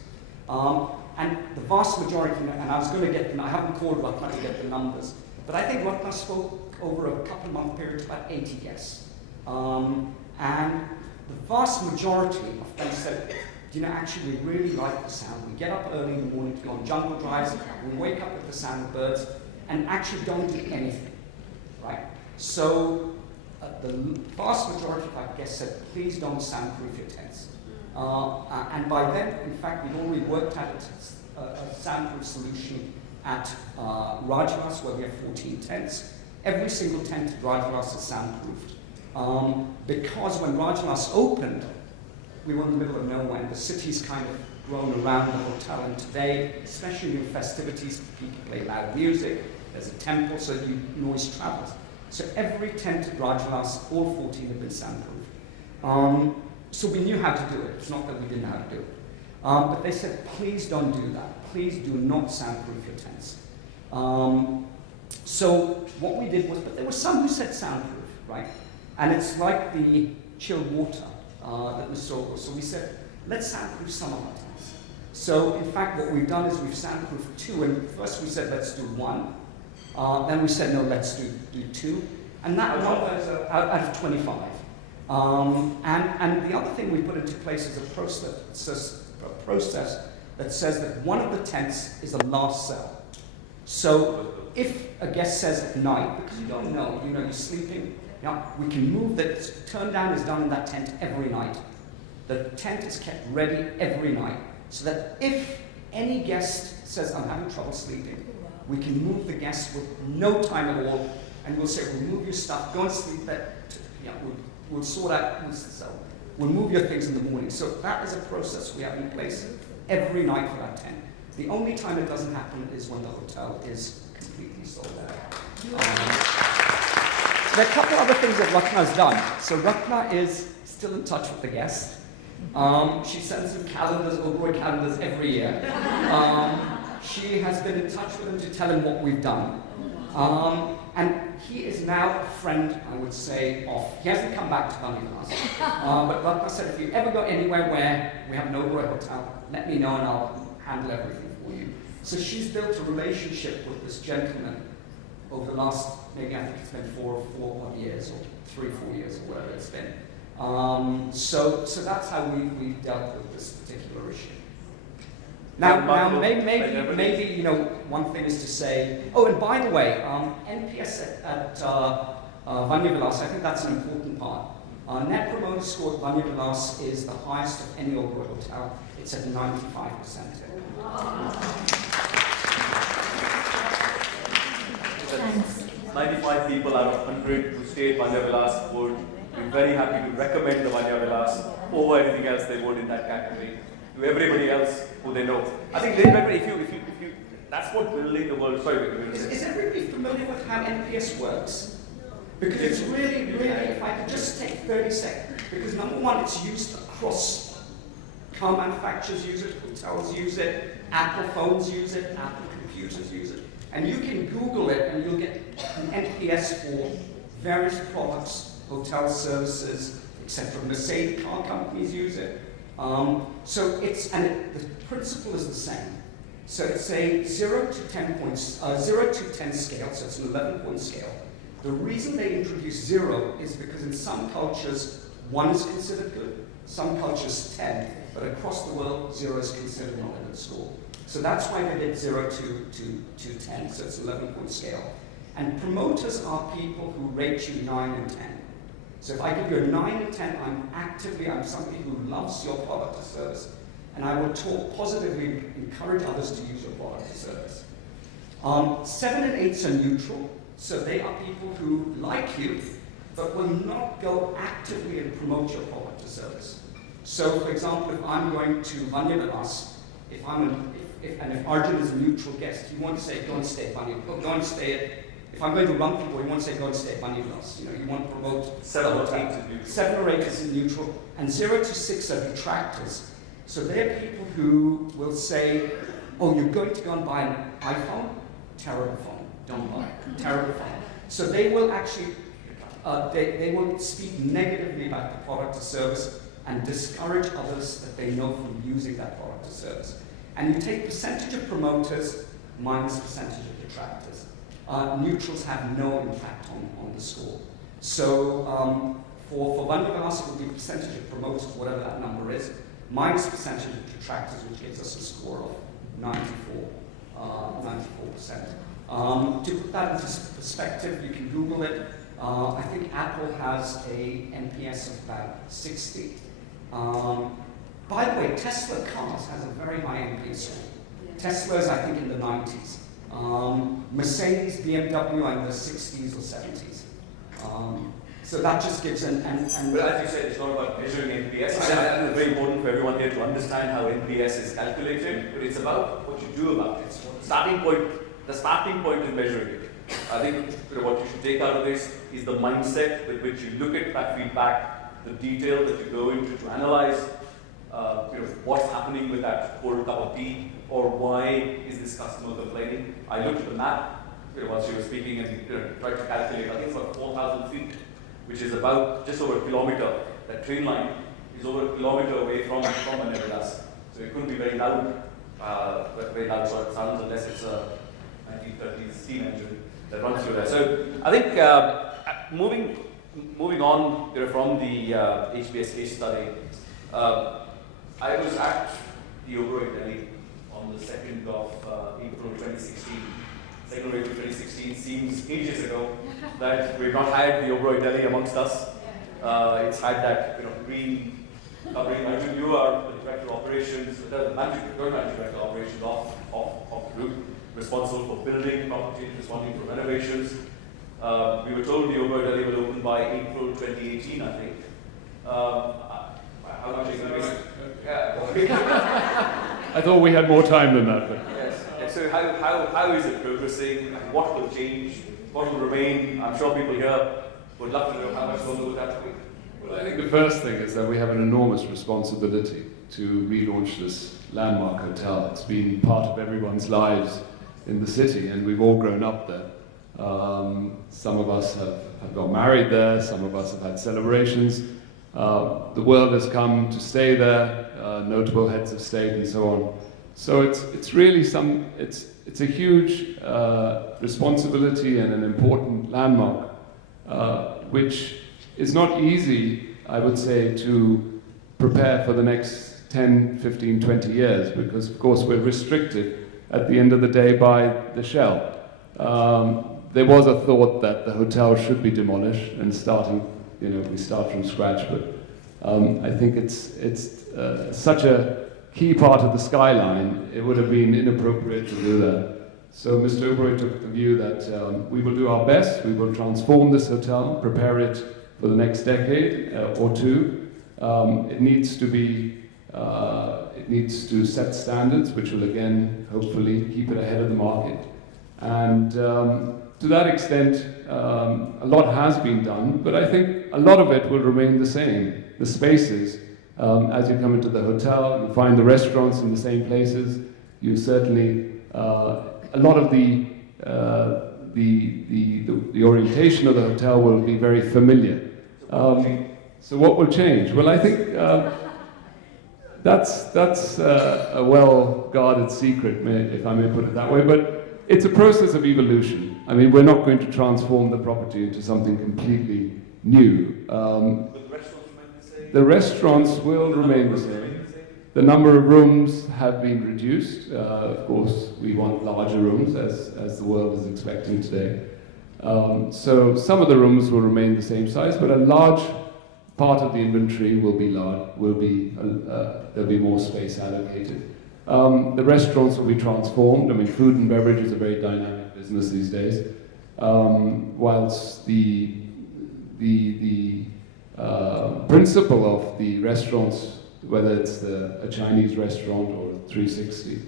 And the vast majority, and I was going to get them, I haven't called Ratna to get the numbers, but I think Ratna spoke over a couple month period to about 80 guests. And the vast majority of them said, you know, actually we really like the sound. We get up early in the morning to go on jungle drives, we wake up with the sound of birds, and actually don't do anything, right? So the vast majority of our guests said, please don't soundproof your tents. And by then, in fact, we'd already worked out a soundproof solution at Rajvilas, where we have 14 tents. Every single tent at Rajvilas is soundproofed. Because when Rajvilas opened, we were in the middle of nowhere, and the city's kind of grown around the hotel, and today, especially in festivities, people play loud music, there's a temple, so noise travels. So every tent at Rajvilas, all 14 have been soundproofed. So we knew how to do it. It's not that we didn't know how to do it. But they said, please don't do that. Please do not soundproof your tents. So what we did was, but there were some who said soundproof, right? And it's like the chilled water that we saw. So we said, let's soundproof some of our tents. So in fact, what we've done is we've soundproofed 2. And first we said, let's do 1. Then we said, no, let's do 2. And that one out of 25. And the other thing we put into place is a process that says that one of the tents is a last cell. So if a guest says at night, because you don't know, you know, you're sleeping, we can move that, turn down is done in that tent every night. The tent is kept ready every night, so that if any guest says, I'm having trouble sleeping, we can move the guest with no time at all, and we'll say, remove your stuff, go and sleep there. We'll sort out, we'll move your things in the morning. So that is a process we have in place every night for that tent. The only time it doesn't happen is when the hotel is completely sold out. There are a couple other things that Ratna's done. So Ratna is still in touch with the guests. She sends them calendars, OBEROI calendars every year. She has been in touch with them to tell him what we've done. And he is now a friend, I would say, he hasn't come back to Vanyavilas. But Ratna said, if you ever go anywhere where we have an OBEROI hotel, let me know and I'll handle everything for you. So she's built a relationship with this gentleman over the last, maybe I think it's been 4 odd years, or 3 or 4 years, or whatever it's been. So that's how we dealt with this particular issue. Now maybe you know, one thing is to say, oh, and by the way, NPS at Vanyavilas, I think that's an important part. Net Promoter Score at Vanyavilas is the highest of any OBEROI hotel. It's at 95%. Thanks. 95 people out of 100 who stay at Vanyavilas would be very happy to recommend the Vanyavilas over anything else they would in that category to everybody else who they know. I think if you that's what building the world. Sorry, is everybody familiar with how NPS works? Because it's really, if I could just take 30 seconds, because number one, it's used across, car manufacturers use it, hotels use it, Apple phones use it, Apple computers use it. And you can Google it and you'll get an NPS for various products, hotel services, etc. Mercedes car companies use it. So the principle is the same. So it's a 0 to 10 points, 0 to 10 scale, so it's an 11-point scale. The reason they introduced 0 is because in some cultures, 1 is considered good, some cultures 10, but across the world, 0 is considered not a good score. So that's why they did 0 to 10, so it's an 11-point scale. And promoters are people who rate you 9 and 10. So if I give you a 9 and 10, I'm somebody who loves your product or service, and I will talk positively, encourage others to use your product or service. 7 and 8s are neutral, so they are people who like you, but will not go actively and promote your product or service. So, for example, if I'm going to Vanyavilas, if ARJIN is a neutral guest, you want to say, go and stay at Vanyavilas. Go and stay at, if I'm going to run people, you want to say, go and stay at money class. You want to promote 7 or 8 is neutral. 7 or 8 is in neutral, and 0 to 6 are detractors. So they're people who will say, oh, you're going to go and buy an iPhone? Terrible phone. Don't buy it. Terrible phone. So they will actually, they will speak negatively about the product or service and discourage others that they know from using that product or service. And you take percentage of promoters minus percentage of detractors. Neutrals have no impact on the score. So for Vandergas, it will be percentage of promoters, whatever that number is, minus percentage of detractors, which gives us a score of 94%. To put that into perspective, you can Google it. I think Apple has a NPS of about 60. By the way, Tesla cars has a very high NPS score. Tesla is, I think, in the 90s. Mercedes, BMW are in the 60s or 70s. So that just gives But as you said, it's not about measuring NPS. I think it's very important for everyone here to understand how NPS is calculated, but it's about what you do about it. The starting point is measuring it. I think what you should take out of this is the mindset with which you look at that feedback, the detail that you go into to analyze what's happening with that cold cup of tea, or why is this customer complaining. I looked at the map once you were speaking and tried to calculate. I think it's about 4,000 feet, which is about just over a kilometer. That train line is over a kilometer away from Vandergas. So it couldn't be very loud, very loud sounds unless it's a 1930s steam engine that runs through there. So I think moving on from the HBS case study, I was at the OBEROI Delhi on the 2nd of April 2016. 2nd of April 2016 seems ages ago that we've not had the OBEROI Delhi amongst us. It's had that green covering. You are the director of operations, the managing director of operations of the group, responsible for building properties, responding for renovations. We were told the OBEROI Delhi will open by April 2018, I think. How much is it? I thought we had more time than that. But. Yes. And so how is it progressing? What will change? What will remain? I'm sure people here would love to know how much longer will that be. Well, I think the first thing is that we have an enormous responsibility to relaunch this landmark hotel. It's been part of everyone's lives in the city, and we've all grown up there. Some of us have got married there, some of us have had celebrations. The world has come to stay there, notable heads of state and so on. So it's really it's a huge responsibility and an important landmark, which is not easy, I would say, to prepare for the next 10, 15, 20 years, because of course we're restricted at the end of the day by the shell. There was a thought that the hotel should be demolished and we start from scratch, but I think it's such a key part of the skyline, it would have been inappropriate to do that. So Mr. OBEROI took the view that we will do our best, we will transform this hotel, prepare it for the next decade or two. It needs to set standards, which will again, hopefully, keep it ahead of the market. And to that extent, a lot has been done, but I think a lot of it will remain the same. The spaces, as you come into the hotel, you find the restaurants in the same places. You certainly, a lot of the orientation of the hotel will be very familiar. So what will change? Well, I think that's a well-guarded secret, if I may put it that way, but it's a process of evolution. I mean, we're not going to transform the property into something completely new. The restaurants will remain the same. The number of rooms have been reduced. Of course, we want larger rooms, as the world is expecting today. So some of the rooms will remain the same size, but a large part of the inventory will be large. There'll be more space allocated. The restaurants will be transformed. I mean, food and beverage is a very dynamic business these days. Whilst the principle of the restaurants, whether it's a Chinese restaurant or 360,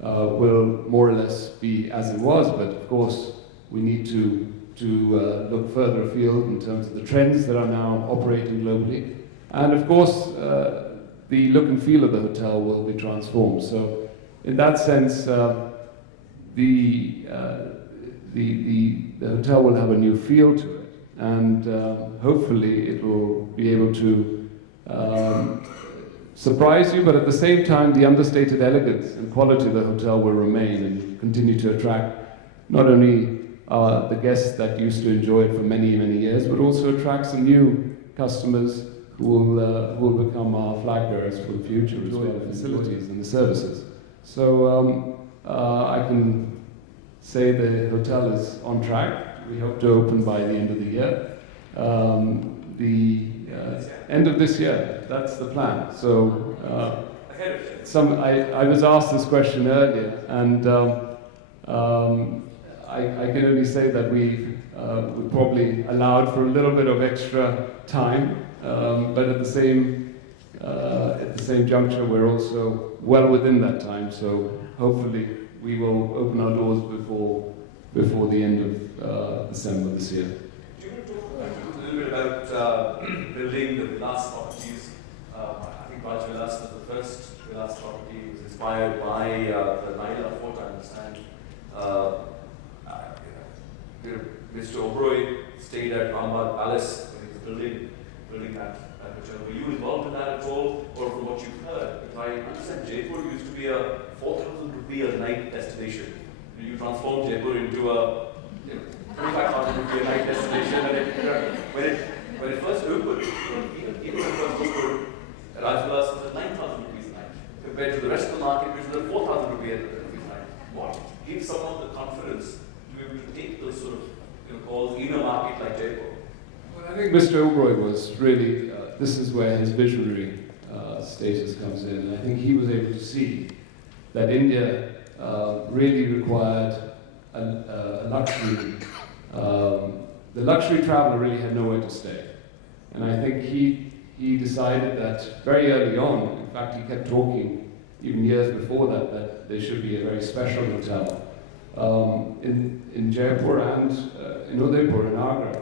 will more or less be as it was, but of course we need to look further afield in terms of the trends that are now operating globally. And of course, the look and feel of the hotel will be transformed. So in that sense, the hotel will have a new feel to it, and hopefully it will be able to surprise you, but at the same time the understated elegance and quality of the hotel will remain and continue to attract not only the guests that used to enjoy it for many, many years, but also attract some new customers who will become our flag bearers for the future as well, the facilities and the services. So I can say the hotel is on track. We hope to open by the end of the year. End of this year, that's the plan. So I was asked this question earlier, and I can only say that we probably allowed for a little bit of extra time, but at the same juncture, we're also well within that time. So hopefully, we will open our doors before the end of December this year. Do you want to talk a little bit about building the villas properties? I think Raj Villas was the first villas property. It was inspired by the Naila Fort, I understand. Mr. Oberoi stayed at Rambagh Palace when he was building that hotel. Were you involved in that at all, or from what you've heard? Because I understand Jaipur used to be a 4,000 rupee a night destination. You transformed Jaipur into a 25,000 rupee a night destination, and when it first opened, even when it first opened, Raj Villas was at 9,000 rupees a night, compared to the rest of the market, which was at 4,000 rupees a night. What gives someone the confidence to be able to take those sort of calls in a market like Jaipur? Well, I think Mr. Oberoi was really, this is where his visionary status comes in. And I think he was able to see that India really required a luxury. The luxury traveler really had nowhere to stay. And I think he decided that very early on, in fact he kept talking even years before that there should be a very special hotel in Jaipur and in Udaipur, in Agra.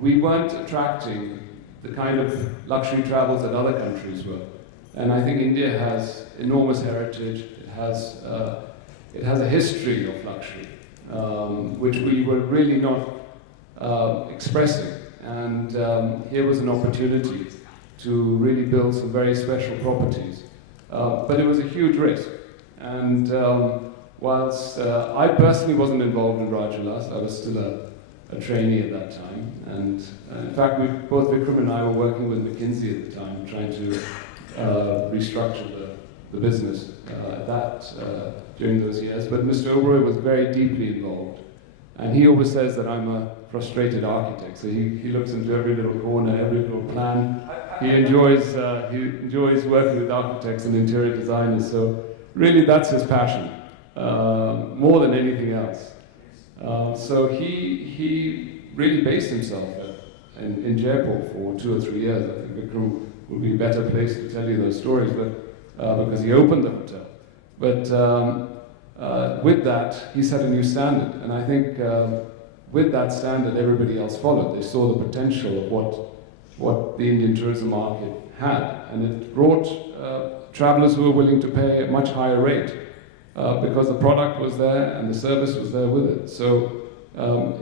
We weren't attracting the kind of luxury travels that other countries were. And I think India has enormous heritage. It has a history of luxury, which we were really not expressing. And here was an opportunity to really build some very special properties. But it was a huge risk. And whilst I personally wasn't involved in Raj Villas, I was still a trainee at that time. And in fact, both Vikram and I were working with McKinsey at the time, trying to restructure the business during those years. But Mr. Oberoi was very deeply involved. And he always says that I'm a frustrated architect. So he looks into every little corner, every little plan. He enjoys working with architects and interior designers. So really that's his passion, more than anything else. So he really based himself in Jaipur for 2 or 3 years. I think Vikram would be a better place to tell you those stories, but because he opened the hotel. But with that, he set a new standard, and I think with that standard, everybody else followed. They saw the potential of what the Indian tourism market had, and it brought travelers who were willing to pay a much higher rate because the product was there and the service was there with it. So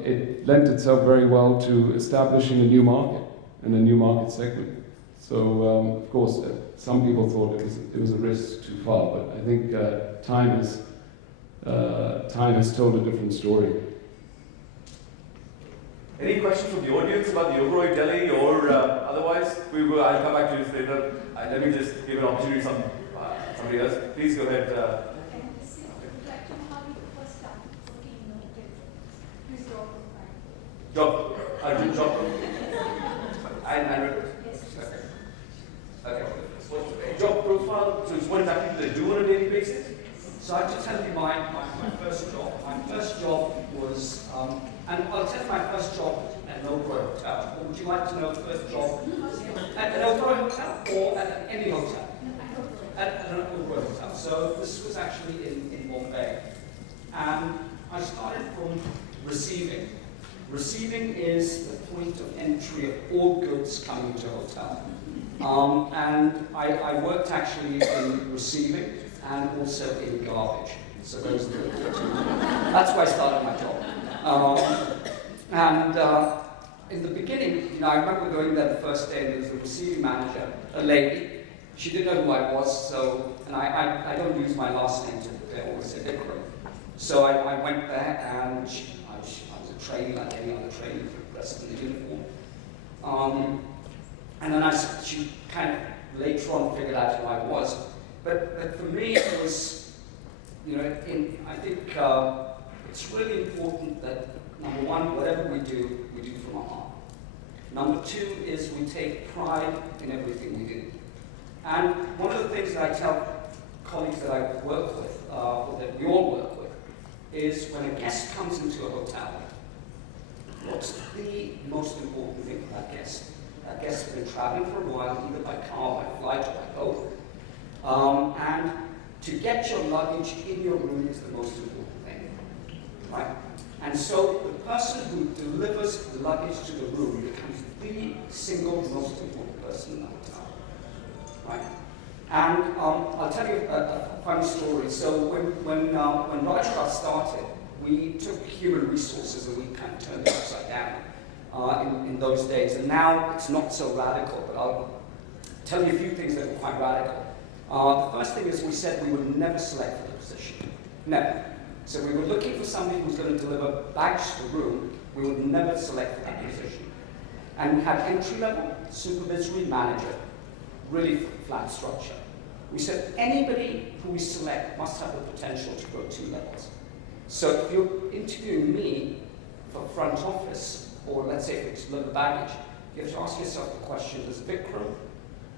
it lent itself very well to establishing a new market and a new market segment. So of course, some people thought it was a risk too far, but I think time has told a different story. Any questions from the audience about the Oberoi Delhi or otherwise? I'll come back to this later. Let me just give an opportunity to somebody else. Please go ahead. Job. ARJIN job. And okay. Job profile. So what exactly do they do on a daily basis? So I have to tell you my first job. My first job was, and I'll tell you my first job at an Oberoi hotel. Or would you like to know the first job at an Oberoi hotel or at any hotel? At an Oberoi hotel. So this was actually in Bombay. And I started from receiving Receiving is the point of entry of all goods coming to a hotel. And I worked actually in receiving and also in garbage. So those are the two. That's where I started my job. In the beginning, I remember going there the first day, and there was a receiving manager, a lady. She didn't know who I was, so, and I don't use my last name typically, I always say VIKRAM. So I went there, and I was a trainee, like any other trainee, dressed in the uniform. And then she kind of later on figured out who I was. But for me, it was, I think it's really important that, number one, whatever we do from our heart. Number two is we take pride in everything we do. And one of the things that I tell colleagues that I work with, or that we all work with, is when a guest comes into a hotel, what's the most important thing for that guest? That guest has been traveling for a while, either by car, by flight, or by boat. And to get your luggage in your room is the most important thing, right? And so the person who delivers the luggage to the room becomes the single most important person in the hotel, right? And I'll tell you a funny story. So when Rajpal started, we took human resources and we kind of turned it upside down in those days. And now it's not so radical, but I'll tell you a few things that were quite radical. The first thing is we said we would never select for the position. Never. So we were looking for somebody who was going to deliver bags to the room. We would never select for that position. And we had entry level, supervisory, manager, really flat structure. We said anybody who we select must have the potential to go 2 levels. So if you're interviewing me for front office, or let's say if it's deliver baggage, you have to ask yourself the question, does VIKRAM,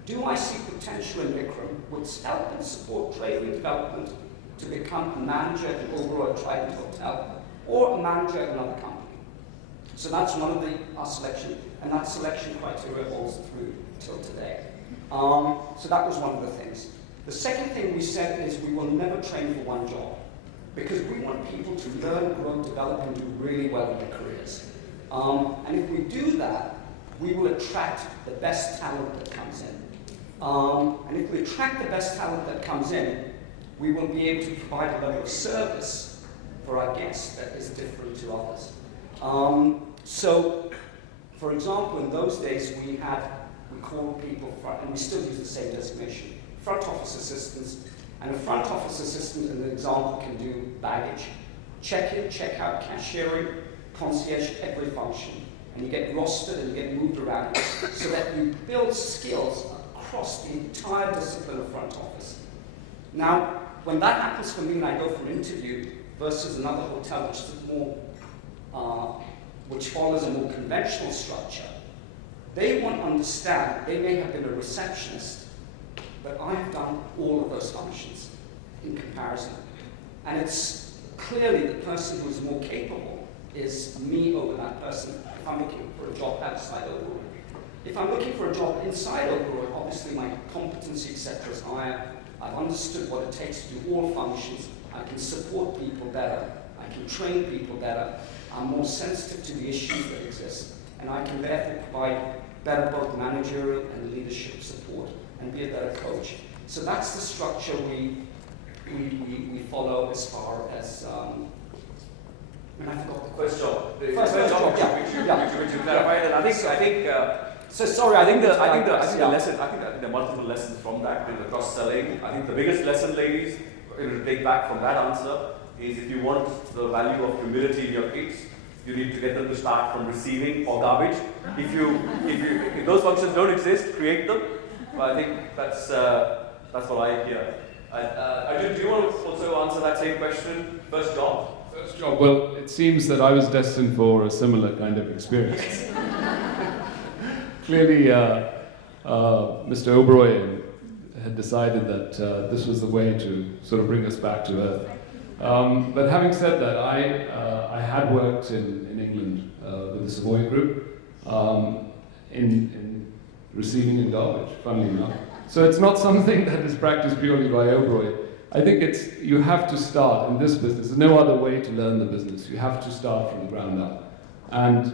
do I see potential in VIKRAM would help and support training and development to become a manager at OBEROI Trident Hotel, or a manager at another company? So that's one of our selection, and that selection criteria holds through till today. So that was one of the things. The second thing we said is we will never train for one job, because we want people to learn, grow, develop, and do really well in their careers. And if we do that, we will attract the best talent that comes in. And if we attract the best talent that comes in, we will be able to provide a level of service for our guests that is different to others. So, for example, in those days we called people, and we still use the same designation, front office assistants. And a front office assistant, in the example, can do baggage, check-in, check-out, cashiering, concierge, every function. And you get rostered and you get moved around so that you build skills across the entire discipline of front office. Now, when that happens for me and I go for an interview versus another hotel which is more, which follows a more conventional structure, they won't understand. They may have been a receptionist, but I've done all of those functions in comparison. And it's clearly the person who is more capable is me over that person if I'm looking for a job outside OBEROI. If I'm looking for a job inside OBEROI, obviously my competency, etc. is higher. I've understood what it takes to do all functions. I can support people better. I can train people better. I'm more sensitive to the issues that exist. And I can therefore provide better both managerial and leadership support and be a better coach. So that's the structure we follow as far as, I forgot the First job. The First job, yeah. Which you clarified, and I think so sorry, I think the lesson. I think there are multiple lessons from that in the cross-selling. I think the biggest lesson, ladies, to take back from that answer is if you want the value of humility in your kids, you need to get them to start from receiving or garbage. If those functions don't exist, create them. But I think that's what I hear. Arjun, do you want to also answer that same question? First job. First job. Well, it seems that I was destined for a similar kind of experience. Clearly, Mr. OBEROI had decided that this was the way to sort of bring us back to earth. But having said that, I had worked in England with the Savoy Group in receiving and garbage, funnily enough. So it's not something that is practiced purely by OBEROI. I think you have to start in this business. There's no other way to learn the business. You have to start from the ground up. And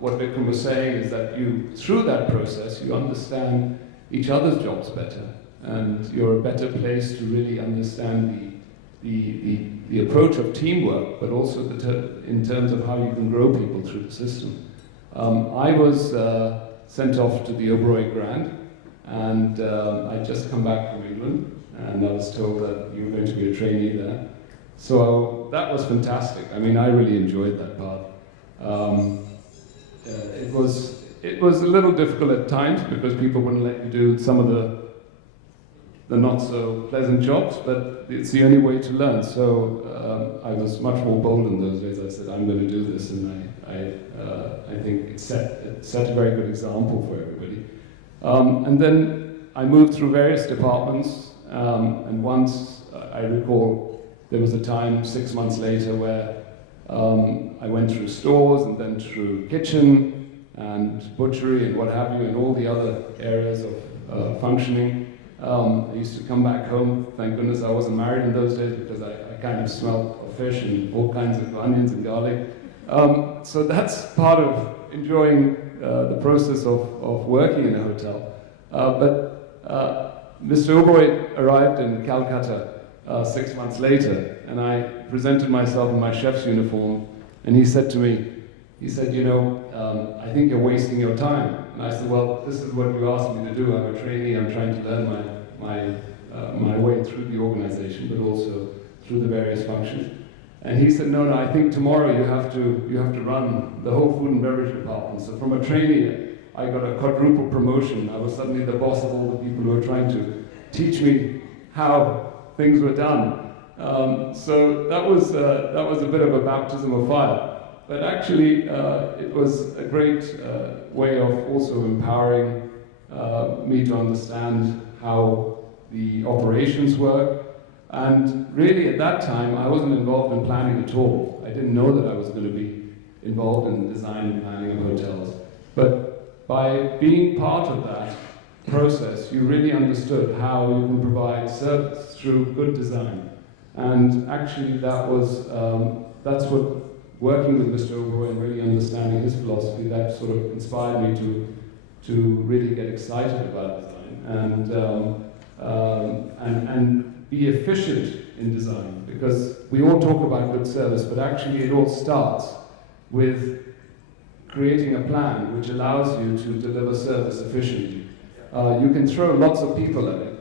what Vikram was saying is that through that process, you understand each other's jobs better, and you're a better place to really understand the approach of teamwork, but also in terms of how you can grow people through the system. I was sent off to the OBEROI grant, and I'd just come back from England, and I was told that you were going to be a trainee there. So that was fantastic. I mean, I really enjoyed that part. It was a little difficult at times because people wouldn't let you do some of the not so pleasant jobs, but it's the only way to learn. So I was much more bold in those days. I said, I'm going to do this, and I think it set a very good example for everybody. And then I moved through various departments, and once I recall there was a time 6 months later where I went through stores and then through kitchen and butchery and what have you, and all the other areas of functioning. I used to come back home, thank goodness I wasn't married in those days, because I kind of smelled of fish and all kinds of onions and garlic. So that's part of enjoying the process of working in a hotel. But Mr. OBEROI arrived in Calcutta 6 months later, and I presented myself in my chef's uniform, and he said to me, he said, you know, I think you're wasting your time. And I said, well, this is what you asked me to do. I'm a trainee, I'm trying to learn my way through the organization, but also through the various functions. And he said, no, I think tomorrow you have to run the whole food and beverage department. So from a trainee, I got a quadruple promotion. I was suddenly the boss of all the people who were trying to teach me how things were done. So that was a bit of a baptism of fire. But actually, it was a great way of also empowering me to understand how the operations work. And really, at that time, I wasn't involved in planning at all. I didn't know that I was going to be involved in design and planning of hotels. But by being part of that process, you really understood how you can provide service through good design. And actually, that's what working with Mr. OBEROI and really understanding his philosophy, that sort of inspired me to really get excited about design and be efficient in design, because we all talk about good service, but actually it all starts with creating a plan which allows you to deliver service efficiently. You can throw lots of people at it,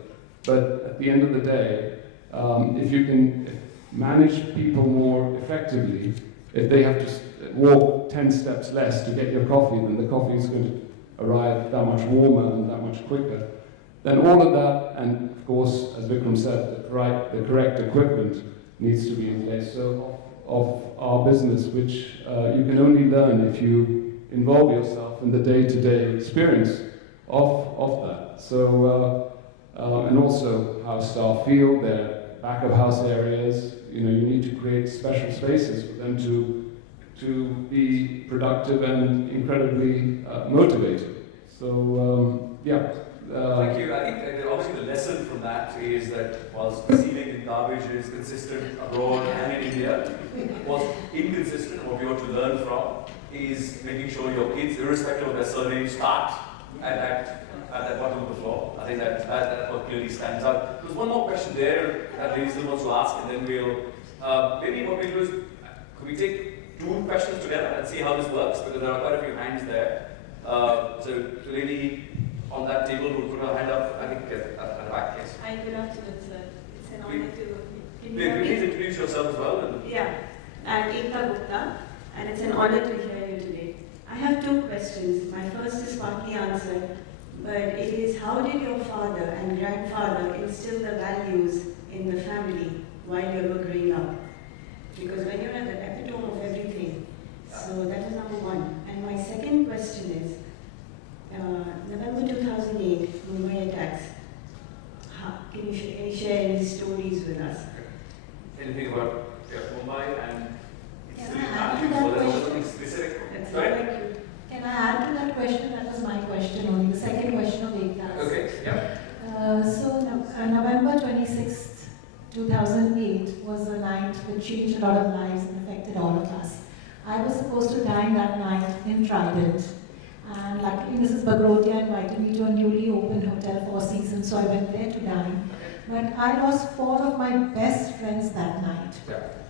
but at the end of the day, if you can manage people more effectively, if they have to walk 10 steps less to get your coffee, then the coffee is going to arrive that much warmer and that much quicker. Then all of that, and of course, as Vikram said, the correct equipment needs to be in place. So of our business, which you can only learn if you involve yourself in the day-to-day experience of that. So, and also how staff feel, their back of house areas, you need to create special spaces for them to be productive and incredibly motivated. So, yeah. Thank you. I think obviously the lesson from that is that whilst receiving in garbage is consistent abroad and in India, what's inconsistent and what we ought to learn from is making sure your kids, irrespective of their surname, start at that bottom of the floor. I think that what clearly stands out. There's one more question there that lady still wants to ask, and then we'll maybe what we'll do is, could we take 2 questions together and see how this works, because there are quite a few hands there. So the lady on that table who put her hand up, I think at the back, yes. Hi, good afternoon, sir. It's an honor to... Please introduce yourself as well. Yeah, I'm Ekta Gupta, and it's an honor to hear you today. I have 2 questions. My first is partly answered, but it is, how did your father and grandfather instill the values in the family while you were growing up? Because when you're at the epitome of everything, so that is number 1. And my second question is, November 2008, Mumbai attacks. Can you share any stories with us? Anything about Mumbai and Can I add to that question? something specific? Right. Can I add to that question? That was my question only, the second question of Ekta's. Okay, yeah. So November 26th, 2008 was a night which changed a lot of lives and affected all of us. I was in supposed to dine that night in Trident. And luckily Mrs. Bagrotia invited me to a newly opened hotel, Four Seasons, so I went there to dine. But I lost 4 of my best friends that night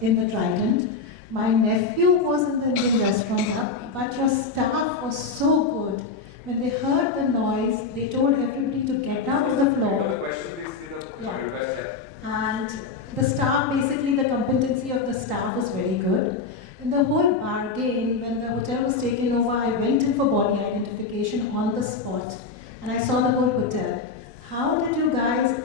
in the Trident. My nephew was in the Indian restaurant, but your staff was so good. When they heard the noise, they told everybody to get down to the floor. And the staff, basically the competency of the staff was very good. In the whole bargain, when the hotel was taken over, I went in for body identification on the spot. And I saw the whole hotel. How did you guys,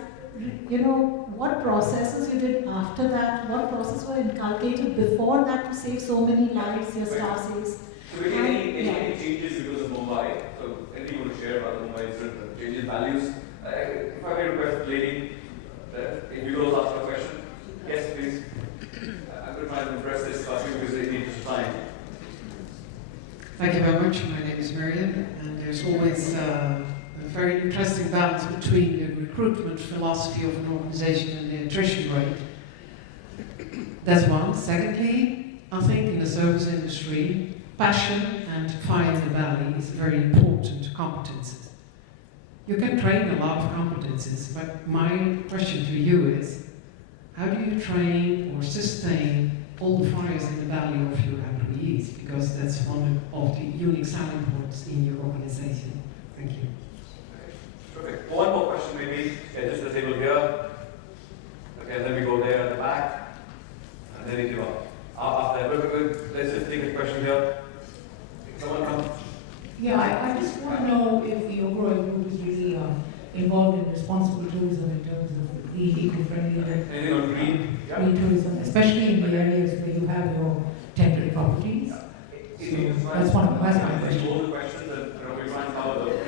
what processes you did after that? What processes were inculcated before that to save so many lives, your staff says? So any changes because of Mumbai? So anything you want to share about Mumbai incident, changes in values? If I may request the lady, if you could also ask a question. Yes, please. I'm going to try and address this because they need time. Thank you very much. My name is Miriam, and there's always a very interesting balance between the recruitment philosophy of an organization and the attrition rate. That's one. Secondly, I think in the service industry, passion and fire in the belly is a very important competences. You can train a lot of competences, but my question to you is, how do you train or sustain all the fires in the belly of your employees? Because that's one of the unique selling points in your organization. Thank you. Perfect. One more question maybe. Yeah, just the table here. Okay, then we go there at the back. And then you go after that. Let's just take a question here. Someone come. Yeah, I just want to know if the OBEROI group is really involved in responsible tourism in terms of eco-friendly Anything on green? green tourism, especially in the areas where you have your temporary properties. That's my question. All the questions and we try and cover them.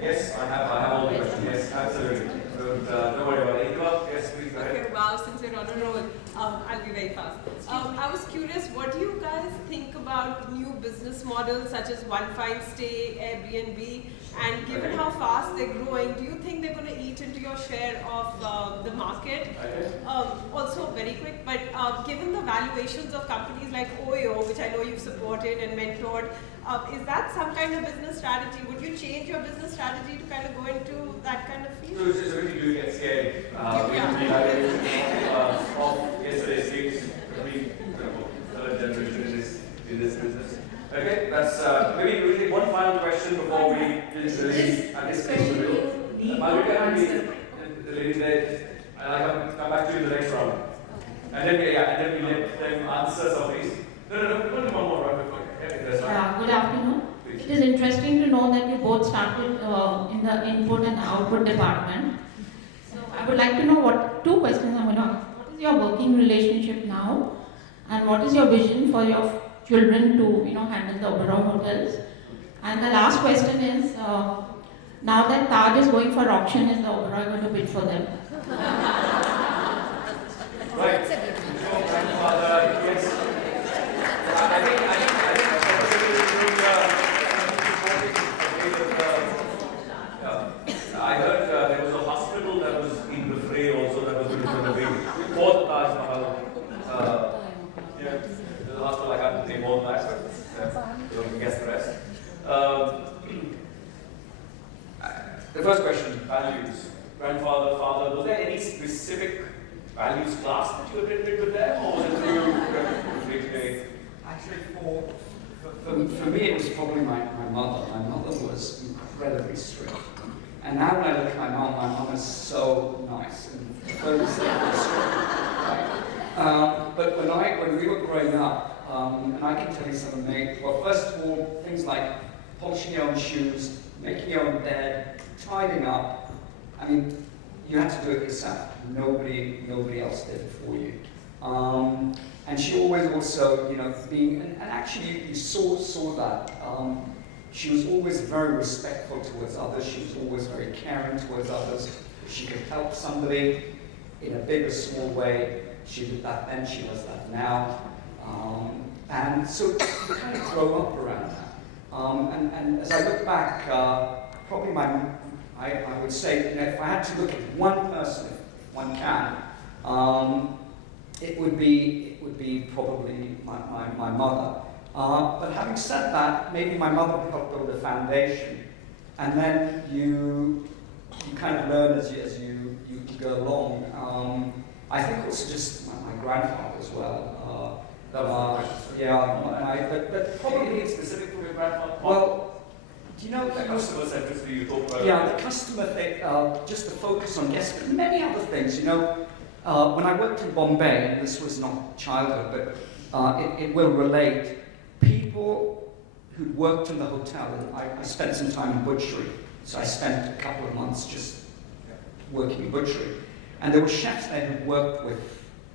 Yes, I have all the questions. Yes, absolutely. Don't worry about it. Yes, please go ahead. Okay, wow, since you're on a roll, I'll be very fast. I was curious, what do you guys think about new business models such as One Fine Stay, Airbnb, and given how fast they're growing, do you think they're going to eat into your share of the market? Also, very quick, but given the valuations of companies like OYO, which I know you've supported and mentored, is that some kind of business strategy? Would you change your business strategy to kind of go into that kind of field? So it's just really do get scared. Of yesterday's case, third generation in this business. Okay, that's maybe we'll take one final question before we release. The lady there, and I'll come back to you in the next round. And then we let them answer some of these. No, one more round before. Good afternoon. Please. It is interesting to know that you both started in the input and output department. So I would like to know two questions I'm going to ask. What is your working relationship now? And what is your vision for your children to handle the OBEROI hotels? And the last question is, now that Taj is going for auction, is the OBEROI going to bid for them? Right. Grandfather, yes. I heard there was a hospital that was in the fray also that was going to be for the Taj Mahal. There's a hospital, I can't say more than that, but you can guess the rest. The first question, values. Grandfather, father, was there any specific values class that you attended with them, or was it through day-to-day? Actually, for me, it was probably my mother. My mother was incredibly strict. And now when I look at my mom is so nice and very strict. Right? But when we were growing up, and I can tell you some of the well, first of all, things like polishing your own shoes, making your own bed, tidying up. I mean, you had to do it yourself. Nobody else did it for you. And she always also, being, and actually you saw that. She was always very respectful towards others. She was always very caring towards others. If she could help somebody in a big or small way, she did that then, she does that now. And so you kind of grow up around that. And as I look back, probably I would say, if I had to look at one person, if one can, it would be probably my mother. But having said that, maybe my mother helped build a foundation, and then you kind of learn as you go along. I think also just my grandfather as well. But probably anything specific from your grandfather? Well, do you know the customer centricity you talked about? Yeah, the customer thing, just the focus on guests, but many other things. You know, when I worked in Bombay, and this was not childhood, but it will relate. People who'd worked in the hotel, and I spent some time in butchery, so I spent a couple of months just working in butchery. And there were chefs there who worked with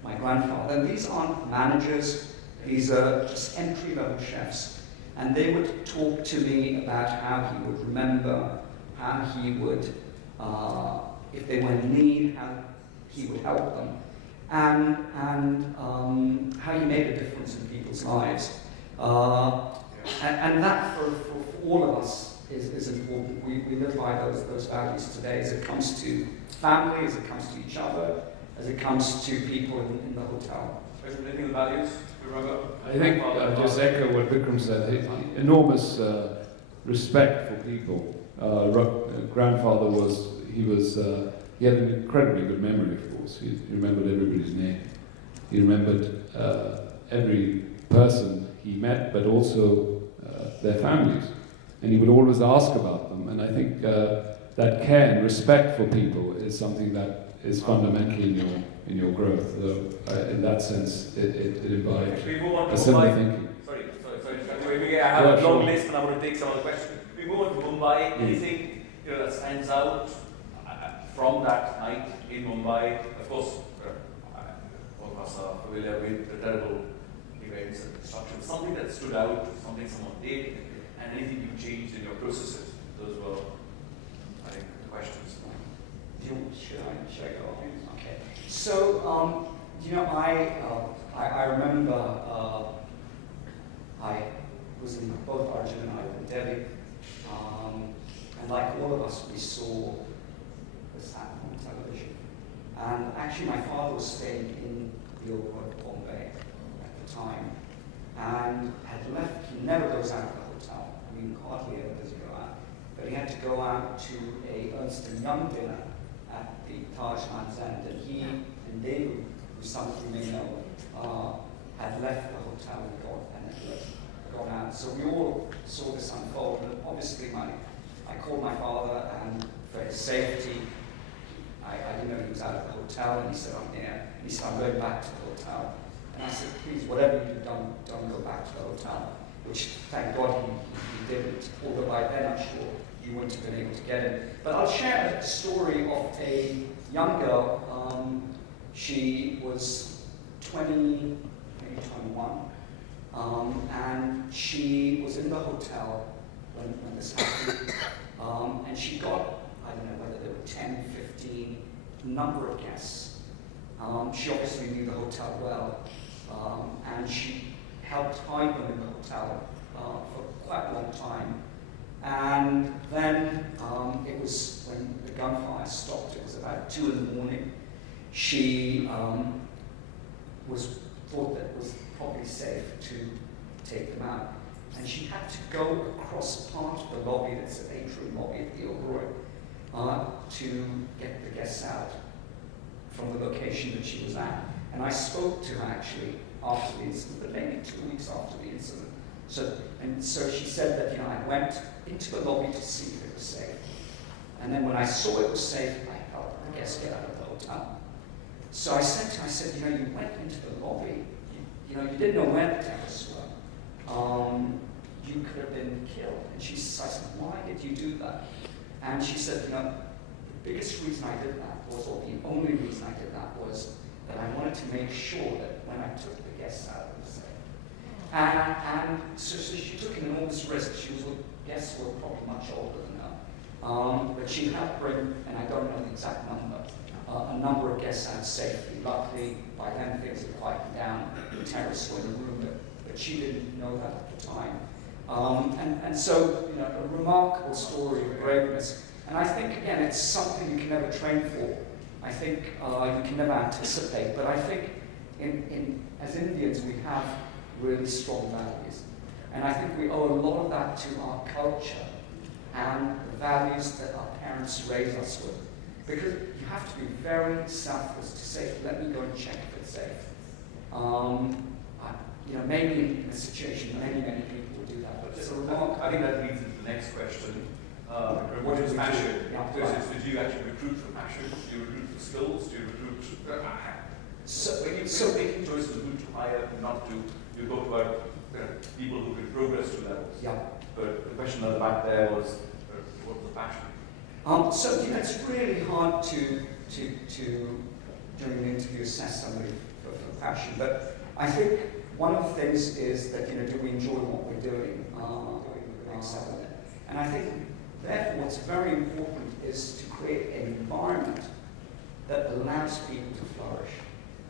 my grandfather, and these aren't managers, these are just entry-level chefs. And they would talk to me about how he would remember, how he would, if they were in need, how he would help them, and how he made a difference in people's lives. And that for all of us is important. We live by those values today as it comes to family, as it comes to each other, as it comes to people in the hotel. Anything the values? Remember? I think I'll just echo what Vikram said. Enormous respect for people. Grandfather he had an incredibly good memory, of course. He remembered everybody's name. He remembered every person he met, but also their families. And he would always ask about them. And I think that care and respect for people is something that is fundamental in your growth. So in that sense, it embodies a similar thinking. Sorry. I have a long list, and I want to take some of the questions. We move on to Mumbai. Anything that stands out from that night in Mumbai? Of course, all of us are familiar with the terrible events and destruction. Something that stood out, something someone did, and anything you changed in your processes. Those were, I think, the questions. Should I go on? Okay. So, I remember I was in both ARJIN and I were in Delhi, and like all of us, we saw this happen on television. And actually, my father was staying in the OBEROI Bombay at the time, and had left. He never goes out of the hotel. I mean, hardly ever does he go out. But he had to go out to a Ernst & Young dinner at the Taj Land's End, and he and David, who some of you may know, had left the hotel and had gone out. So we all saw this unfold, and obviously I called my father, and for his safety, I didn't know he was out of the hotel, and he said, I'm here. And he said, I'm going back to the hotel. And I said, please, whatever you do, don't go back to the hotel, which thank God he didn't, although by then I'm sure you wouldn't have been able to get him. But I'll share a story of a young girl. She was 20, maybe 21, and she was in the hotel when this happened, and she got, I don't know whether there were 10, 15, number of guests. She obviously knew the hotel well, and she helped hide them in the hotel for quite a long time. And then it was when the gunfire stopped, it was about 2 in the morning. She thought that it was probably safe to take them out. And she had to go across part of the lobby, that's an atrium lobby at the OBEROI, to get the guests out from the location that she was at. And I spoke to her actually after the incident, but maybe 2 weeks after the incident. So she said that, I went into the lobby to see if it was safe. And then when I saw it was safe, I helped the guests get out of the hotel. So I said to her, you went into the lobby, you didn't know where the terrorists were. You could have been killed. And I said, why did you do that? And she said, the biggest reason I did that was, or the only reason I did that was that I wanted to make sure that when I took the guests out, it was safe. And so she took an enormous risk. Guests were probably much older than her. But she helped bring, and I don't know the exact number, a number of guests out safely. Luckily, by then things had quieted down. The terrorists were in the room, but she didn't know that at the time. And so, a remarkable story of braveness. And I think, again, it's something you can never train for. I think you can never anticipate. But I think as Indians, we have really strong values. And I think we owe a lot of that to our culture and the values that our parents raised us with. Because you have to be very selfless to say, let me go and check if it's safe. Maybe in a situation, many people will do that. But I think that leads into the next question. What is passion? Do you actually recruit for passion? Do you recruit for skills? Do you recruit when you're making choices who to hire and not to, you talk about people who can progress to levels. Yeah. But the question at the back there was, what was the passion? It's really hard to during an interview assess somebody for passion. But I think one of the things is that do we enjoy what we're doing? And I think therefore what's very important is to create an environment that allows people to flourish.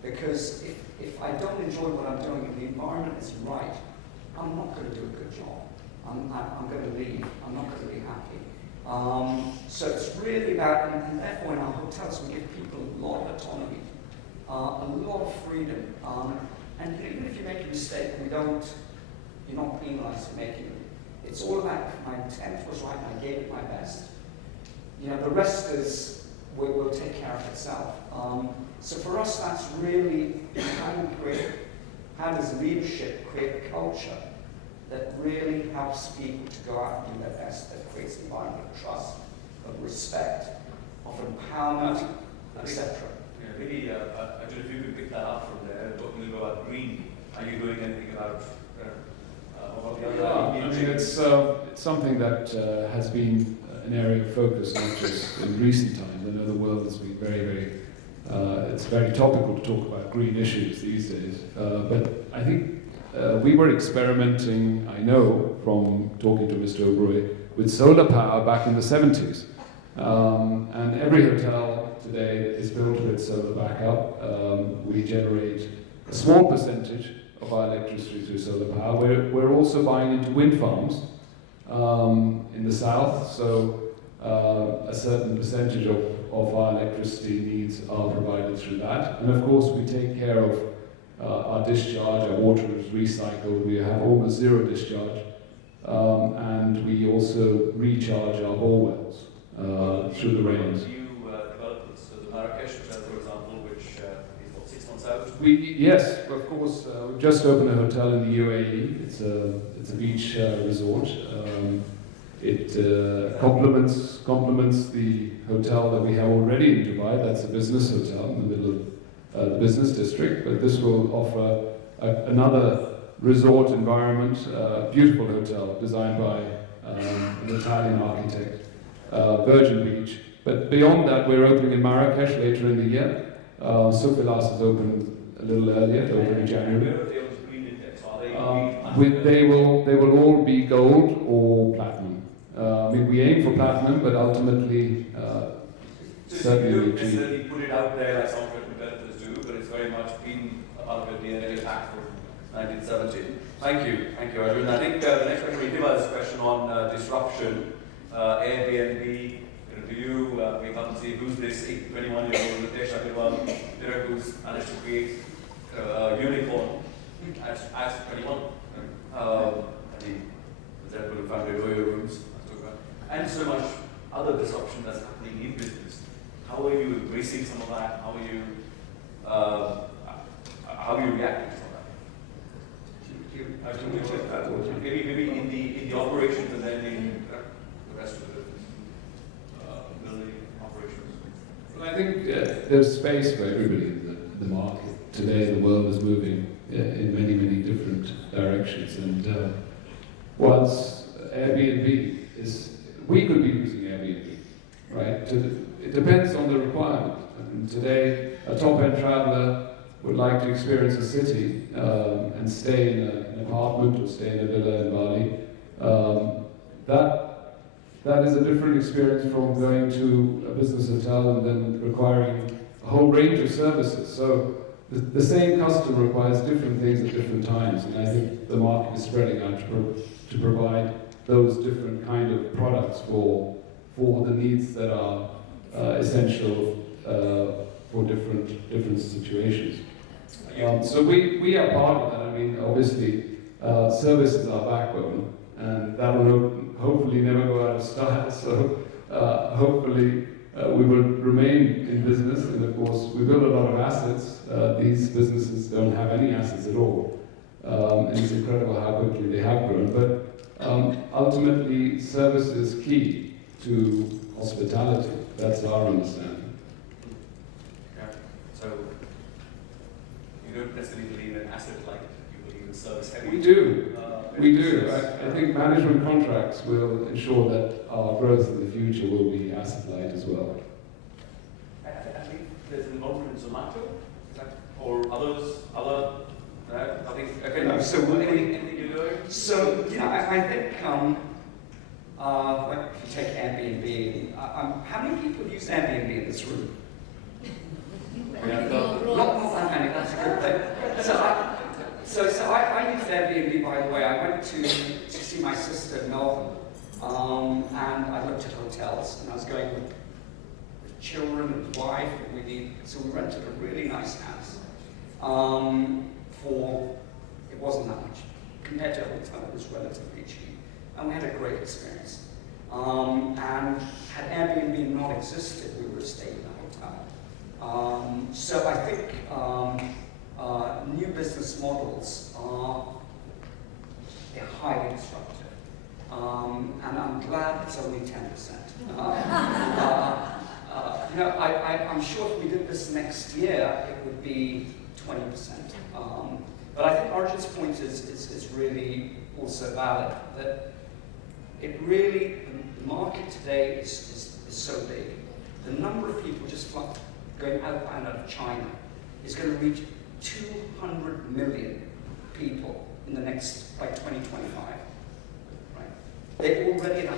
Because if I don't enjoy what I'm doing, if the environment isn't right, I'm not going to do a good job. I'm going to leave. I'm not going to be happy. So it's really about, and therefore in our hotels we give people a lot of autonomy, a lot of freedom. And even if you make a mistake, you're not penalized for making it. It's all about if my intent was right and I gave it my best. The rest is will take care of itself. So for us, that's really how does leadership create a culture that really helps people to go out and do their best, that creates an environment of trust, of respect, of empowerment, etc. Maybe, I don't know if you could pick that up from there, talking about green. Are you doing anything about the other? It's something that has been an area of focus, not just in recent times. I know the world has been it's very topical to talk about green issues these days. But I think we were experimenting, I know, from talking to Mr. OBEROI, with solar power back in the 70s. And every hotel today is built with solar backup. We generate a small percentage of our electricity through solar power. We're also buying into wind farms in the south, so a certain percentage of our electricity needs are provided through that. And of course we take care of our discharge, our water is recycled, we have almost zero discharge, and we also recharge our bore wells through the rains. New developments, so the Marrakesh Hotel, for example, which is 6 months out? Yes, of course. We've just opened a hotel in the UAE. It's a beach resort. It complements the hotel that we have already in Dubai. That's a business hotel in the middle of the business district. But this will offer another resort environment, beautiful hotel designed by an Italian architect, Virgin Beach. But beyond that, we're opening in Marrakesh later in the year. Sofilas is open a little earlier, open in January. They will all be gold or platinum. We aim for platinum, but ultimately, certainly you don't necessarily put it out there like some of your competitors do, but it's very much been a part of your DNA back from 1970. Thank you, Arjun. I think the next question we give us a question on disruption, Airbnb. Do you wake up and see who's this 21-year-old Ritesh Agarwal who's managed to create a unicorn at 21? The founded oil rooms, and so much other disruption that's happening in business. How are you embracing some of that? How are you reacting to some of that? Maybe in the operations and then in the rest of the business, building operations. Well, I think there's space for everybody in the market. Today, the world is moving in many different directions, and once Airbnb we could be using Airbnb, right? It depends on the requirement. And today, a top-end traveler would like to experience a city and stay in an apartment or stay in a villa in Bali. That is a different experience from going to a business hotel and then requiring a whole range of services. So the same customer requires different things at different times, and I think the market is spreading out to provide those different kind of products for the needs that are essential for different situations. So we are part of that. I mean, obviously, Service is our backbone, and that will hopefully never go out of style. So hopefully we will remain in business, and of course we build a lot of assets. These businesses don't have any assets at all. And it's incredible how quickly they have grown. But ultimately, service is key to hospitality. That's our understanding. Yeah. So you don't necessarily believe in asset-light. You believe in service-heavy. We do. We do. I think management contracts will ensure that our growth in the future will be asset-light as well. I think there's an involvement in Zomato, or others, I think, okay, No, so anything you're doing? So, you know, I think, like if you take Airbnb, how many people use Airbnb in this room? Yeah, Not that many, that's a good thing. So I used Airbnb, by the way. I went to see my sister in Melbourne, and I looked at hotels, and I was going with children and wife, and so we rented a really nice house. It wasn't that much. Compared to a hotel, it was relatively cheap. And we had a great experience. And had Airbnb not existed, we would have stayed in a hotel. So I think new business models they're highly disruptive. And I'm glad it's only 10%. You know, I'm sure if we did this next year, it would be 20%. But I think Arjun's point is really also valid, that it really, the market today is so big. The number of people just going outbound out of China is going to reach 200 million people in the next, by 2025. Right? They're already at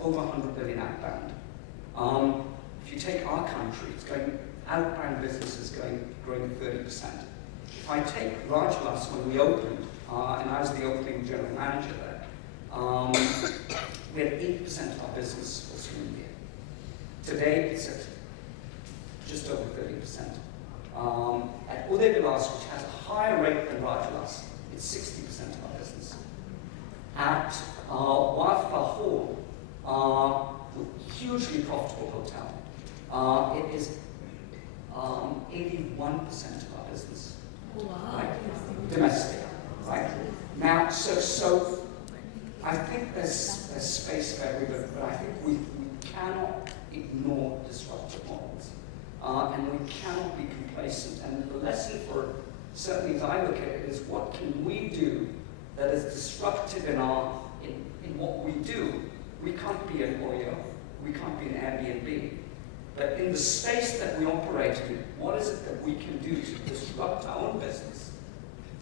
over 100 billion outbound. If you take our country, it's going, outbound business is growing 30%. If I take Rajlas, when we opened, and I was the opening general manager there, we had 80% of our business was from India. Today, it's at just over 30%. At OBEROI, which has a higher rate than Rajlas, it's 60% of our business. At Waf Lahore, hugely profitable hotel, it is 81% of our business. Wow. Right? Domestic, right? Now, so I think there's space for everybody, but I think we cannot ignore disruptive models, and we cannot be complacent. And the lesson for, certainly as I look at it, is what can we do that is disruptive in what we do. We can't be an Oyo, we can't be an Airbnb. But in the space that we operate in, what is it that we can do to disrupt our own business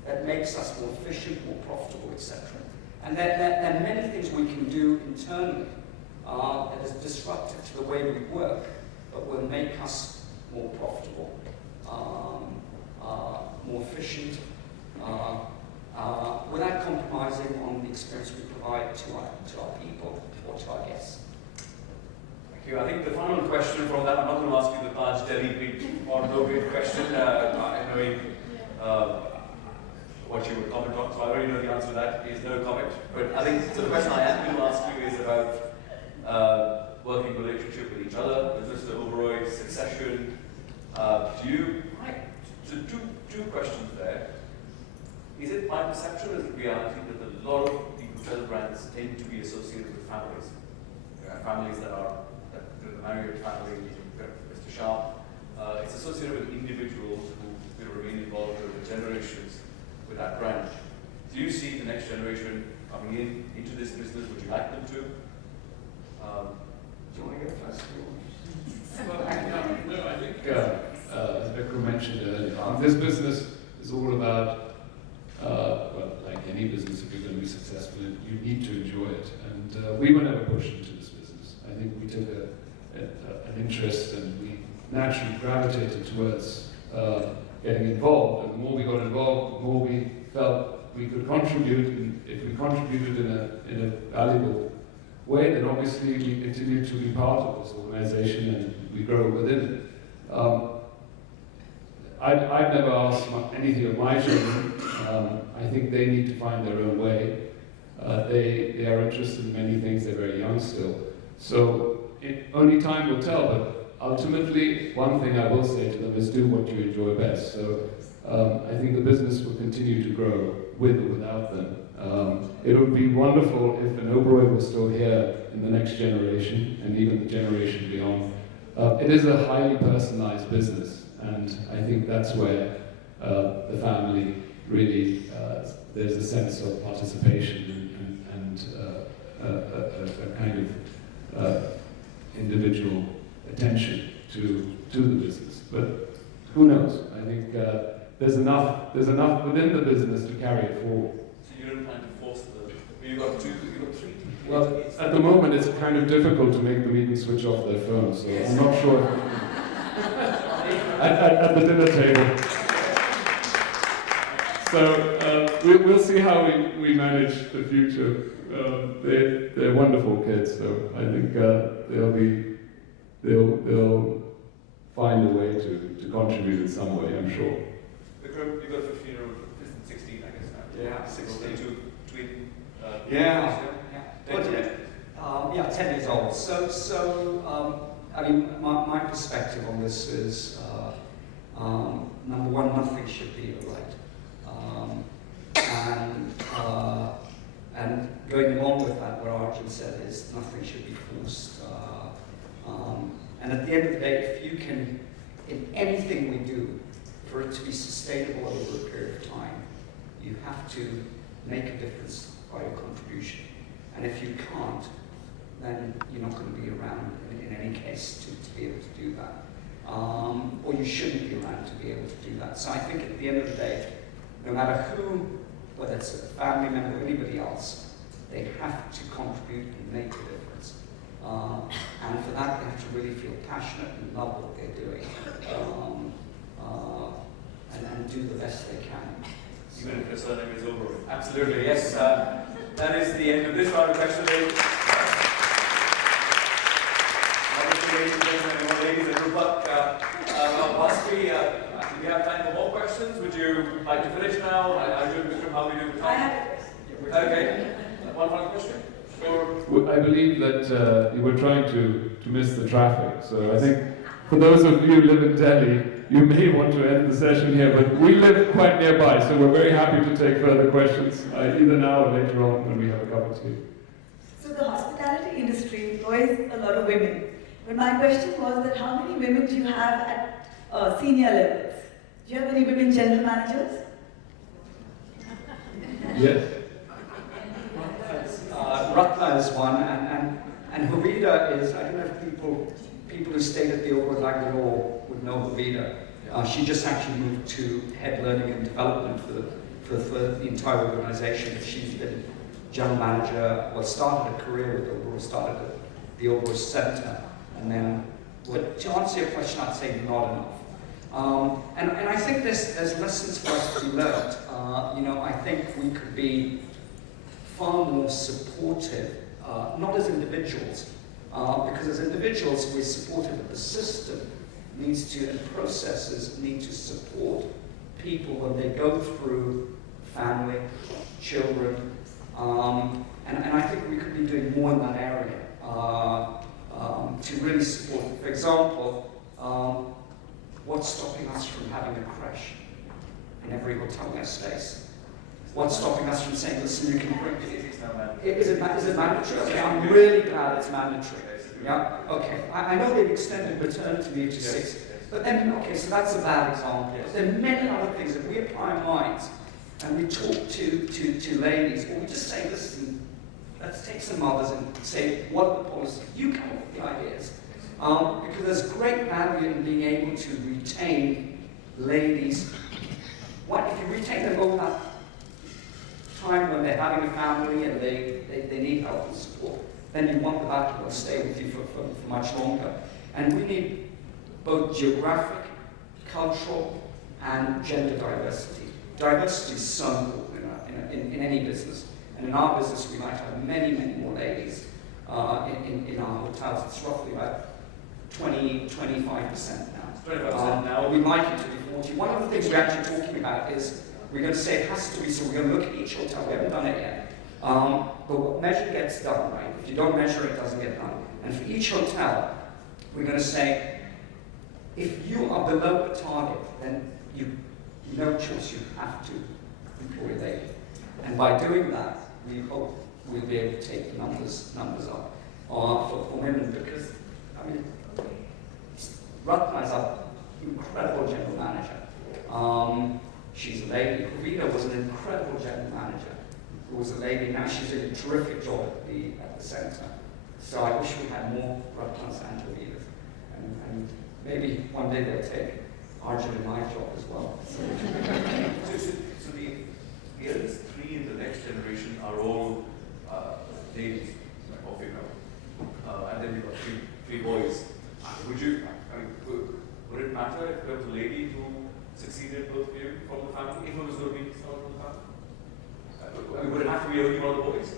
that makes us more efficient, more profitable, etc.? And there are many things we can do internally that is disruptive to the way we work, but will make us more profitable, more efficient, without compromising on the experience we provide to our people or to our guests. Thank you. I think the final question from that, I'm not going to ask you the Taj Delhi big or no big question, knowing what you would comment on, so I already know the answer to that is no comment. But I think so the question I am going to ask you is about working relationship with each other, with Mr. OBEROI, succession. So two questions there. Is it my perception or is it reality that a lot of the hotel brands tend to be associated with families? Families that are the Marriott family, Mr. Shah. It's associated with individuals who will remain involved over generations with that brand. Do you see the next generation coming into this business? Would you like them to? Do you want to go first? No, I think, as Vikram mentioned earlier, this business is all about, well, like any business, if you're going to be successful, you need to enjoy it. And we were never pushed into this business. I think we took an interest and we naturally gravitated towards getting involved. And the more we got involved, the more we felt we could contribute. And if we contributed in a valuable way, then obviously we continue to be part of this organization and we grow within it. I've never asked anything of my children. I think they need to find their own way. They are interested in many things, they're very young still. So only time will tell, but ultimately, one thing I will say to them is do what you enjoy best. So I think the business will continue to grow with or without them. It would be wonderful if an OBEROI was still here in the next generation and even the generation beyond. It is a highly personalized business, and I think that's where the family really, there's a sense of participation and a kind of individual attention to the business. But who knows? I think there's enough within the business to carry it forward. So you don't plan to force you've got three? Well, at the moment it's kind of difficult to make them even switch off their phones, so I'm not sure. at the dinner table. So we'll see how we manage the future. They're wonderful kids, so I think they'll find a way to contribute in some way, I'm sure. VIKRAM, you've got a 15-year-old, 16, I guess now. Yeah, 16. Yeah. Yeah, 10 years old. So I mean, my perspective on this is, number one, nothing should be a right. And going along with that, what ARJIN said is nothing should be forced. And at the end of the day, if you can, in anything we do, for it to be sustainable over a period of time, you have to make a difference by your contribution. And if you can't, then you're not going to be around in any case to be able to do that. Or you shouldn't be around to be able to do that. So I think at the end of the day, no matter who, whether it's a family member or anybody else, they have to contribute and make a difference. And for that, they have to really feel passionate and love what they're doing. And do the best they can. Even if your surname is OBEROI. Absolutely, yes. That is the end of this round of questions. Ladies and gentlemen, ladies and Rupak, do we have time for more questions? Would you like to finish now? Arjun, VIKRAM, how do we do with time? Okay. One final question? Sure. I believe that you were trying to miss the traffic, so I think for those of you who live in Delhi, you may want to end the session here, but we live quite nearby, so we're very happy to take further questions, either now or later on when we have a cup of tea. So the hospitality industry employs a lot of women. But my question was that how many women do you have at senior levels? Do you have any women general managers? Yes. Ratna is one, and Havida is, I don't know if people who stayed at the OBEROI Bangalore would know Havida. She just actually moved to head learning and development for the entire organization. She's been general manager, well, started a career with OBEROI, started at the OBEROI Center, and then, but to answer your question, I'd say not enough. And I think there's lessons for us to be learned. I think we could be far more supportive, not as individuals, because as individuals we're supportive of the system needs to, and processes need to support people when they go through family, children, and I think we could be doing more in that area to really support. For example, what's stopping us from having a creche in every hotel in our space? What's stopping us from saying, listen, you can bring it? Is it mandatory? Okay, I'm really glad it's mandatory. Yeah, okay. I know they've extended maternity leave to 6, but then, okay, so that's a bad example. There are many other things. If we apply our minds and we talk to ladies, or we just say, listen, let's take some mothers and say, what are the policies? You come up with the ideas. Because there's great value in being able to retain ladies. What if you retain them over that time when they're having a family and they need help and support, then you want that to stay with you for much longer. And we need both geographic, cultural, and gender diversity. Diversity is so important in any business. And in our business, we might have many, many more ladies in our hotels. It's roughly about 20-25% now. 25% now. We'd like it to be 40. One of the things we're actually talking about is we're going to say it has to be, so we're going to look at each hotel. We haven't done it yet. But what measure gets done, right? If you don't measure, it doesn't get done. And for each hotel, we're going to say, if you are below the target, then you no choice, you have to employ a lady. And by doing that, we hope we'll be able to take the numbers up for women, because, I mean, Ratna is our incredible general manager. She's a lady. Rita was an incredible general manager who was a lady. Now she's doing a terrific job at the centre. So I wish we had more Ratnas and Vitas. And maybe one day they'll take ARJIN in my job as well. So the eldest three in the next generation are all ladies of VIKRAM. And then we've got three boys. Would it matter if there was a lady who succeeded both of you from the family, if it was going to be someone from the family? Would it have to be only one of the boys?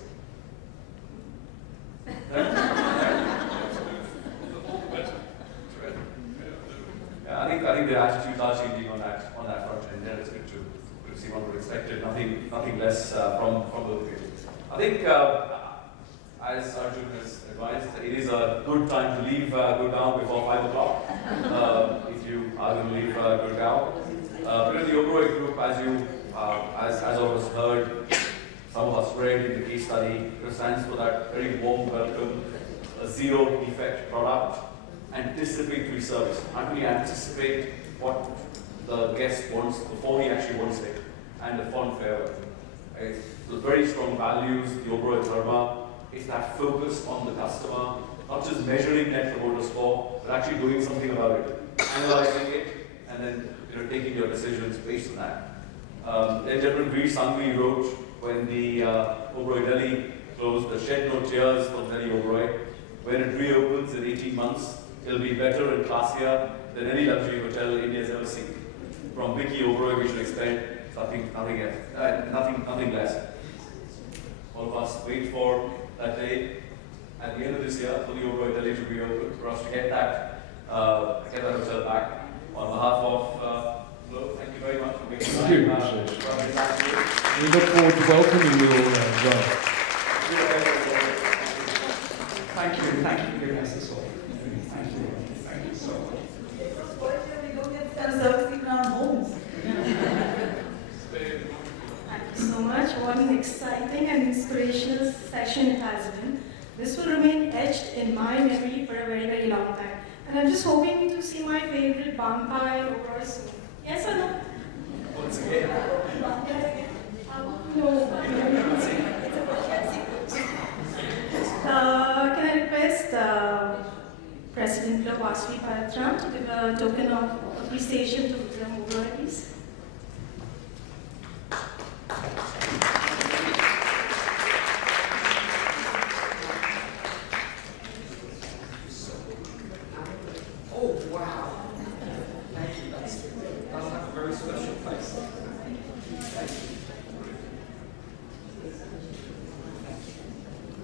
Yeah, I think the attitudes are changing on that front, and it's good to see what we expected. Nothing less from both of you. I think, as Arjun has advised, it is a good time to leave Gurgaon before 5 o'clock. If you are going to leave Gurgaon, but in the OBEROI group, as always heard, some of us read in the case study, it stands for that very warm welcome, a zero defect product, anticipatory service. How do we anticipate what the guest wants before he actually wants it, and a fond farewell? Right? The very strong values, the OBEROI Dharma, is that focus on the customer, not just measuring Net Promoter Score, but actually doing something about it, analyzing it, and then taking your decisions based on that. Then General Veer Sanghvi wrote, when the OBEROI Delhi closed, the shed no tears for Delhi OBEROI. When it reopens in 18 months, it'll be better and classier than any luxury hotel India's ever seen. From FICCI OBEROI, we should expect nothing less. All of us wait for that day at the end of this year for the OBEROI Delhi to reopen, for us to get that hotel back. On behalf of Flo, thank you very much for making time. Thank you. We look forward to welcoming you all as well. Thank you for giving us this opportunity. Thank you so much. We don't get service even our homes. Thank you so much. What an exciting and inspirational session it has been. This will remain etched in my memory for a very, very long time. And I'm just hoping to see my favorite vampire over soon. Yes or no? Once again. No. Can I request President Vasvi Paratram to give a token of appreciation to VIKRAM OBEROI, please? Oh, wow. Thank you. That'll have a very special place. Thank you.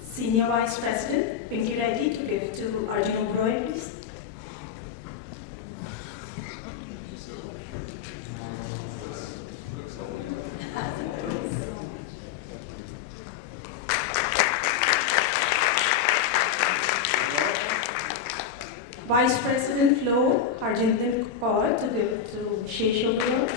Senior Vice President Pinky Reddy to give to ARJIN OBEROI, please. Vice President Flo Harjinder Kaur to give to Shesh OBEROI.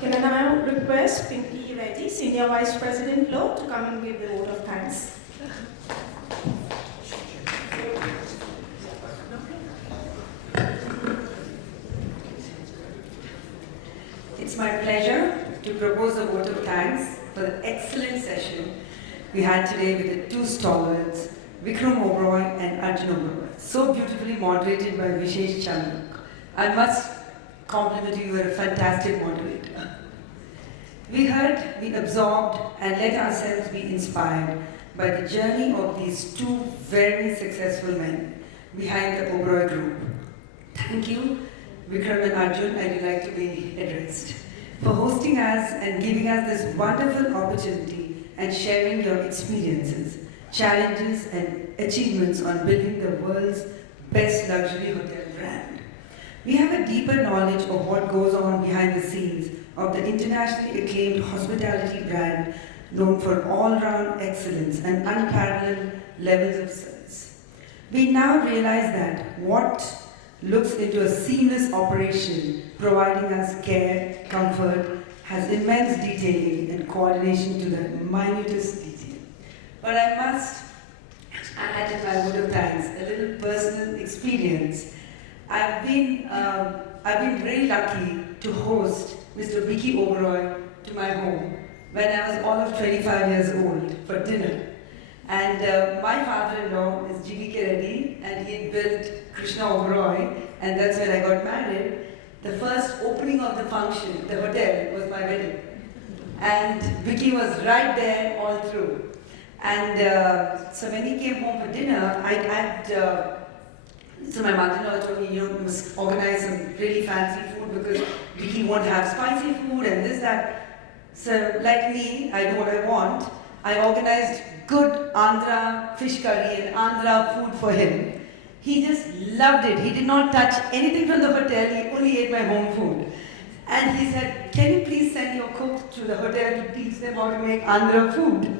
Can I now request Pinky Reddy, Senior Vice President Flo, to come and give the vote of thanks? It's my pleasure to propose a vote of thanks for the excellent session we had today with the two stalwarts, VIKRAM OBEROI and ARJIN OBEROI, so beautifully moderated by Vishesh Chandra. I must compliment you, you are a fantastic moderator. We heard, we absorbed, and let ourselves be inspired by the journey of these two very successful men behind the OBEROI group. Thank you, Vikram and Arjun, I would like to be addressed, for hosting us and giving us this wonderful opportunity and sharing your experiences, challenges and achievements on building the world's best luxury hotel brand. We have a deeper knowledge of what goes on behind the scenes of the internationally acclaimed hospitality brand known for all-round excellence and unparalleled levels of service. We now realize that what looks into a seamless operation, providing us care, comfort, has immense detailing and coordination to the minutest detail. But I must add in my word of thanks a little personal experience. I've been really lucky to host Mr. Vicky Oberoi to my home when I was all of 25 years old for dinner. And my father-in-law is G.V.K. Reddy, and he had built Krishna Oberoi, and that's when I got married. The first opening of the function, the hotel, was my wedding. And Vicky was right there all through. And so when he came home for dinner, so my mother-in-law told me, you must organize some really fancy food because Vicky won't have spicy food and this, that. So like me, I do what I want. I organized good Andhra fish curry and Andhra food for him. He just loved it. He did not touch anything from the hotel. He only ate my home food. And he said, can you please send your cook to the hotel to teach them how to make Andhra food?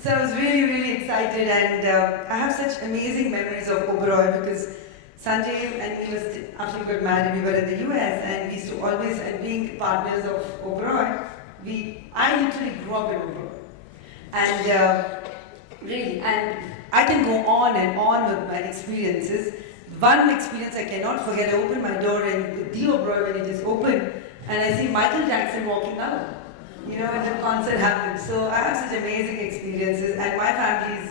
So I was really, really excited, and I have such amazing memories of Oberoi because Sanjay and me, after we got married, we were in the US, and we used to always, and being partners of Oberoi, I literally grew up in Oberoi. And really, and I can go on and on with my experiences. One experience I cannot forget, I opened my door in the Oberoi when it just opened, and I see Michael Jackson walking out. When the concert happened. So I have such amazing experiences, and my family is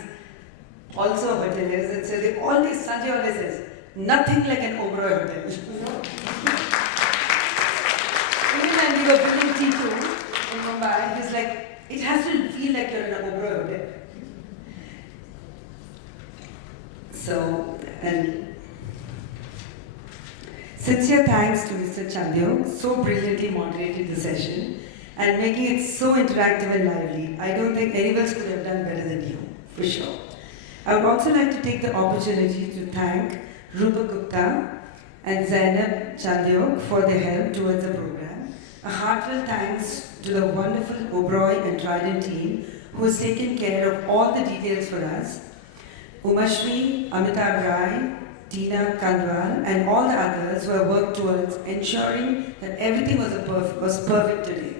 also hoteliers, and so Sanjay always says, nothing like an Oberoi hotel. Even when we were building T2 in Mumbai, he's like, it has to feel like you're in an Oberoi hotel. So, and sincere thanks to Mr. Chandyo, so brilliantly moderated the session and making it so interactive and lively. I don't think any of us could have done better than you, for sure. I would also like to take the opportunity to thank Rupa Gupta and Zainab Chandyok for their help towards the program. A heartfelt thanks to the wonderful Oberoi and Trident team who has taken care of all the details for us. Umashri, Amitabh Rai, Tina Kandwal, and all the others who have worked towards ensuring that everything was perfect today.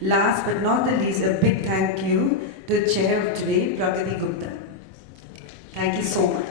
Last but not the least, a big thank you to the chair of today, Pragati Gupta. Thank you so much.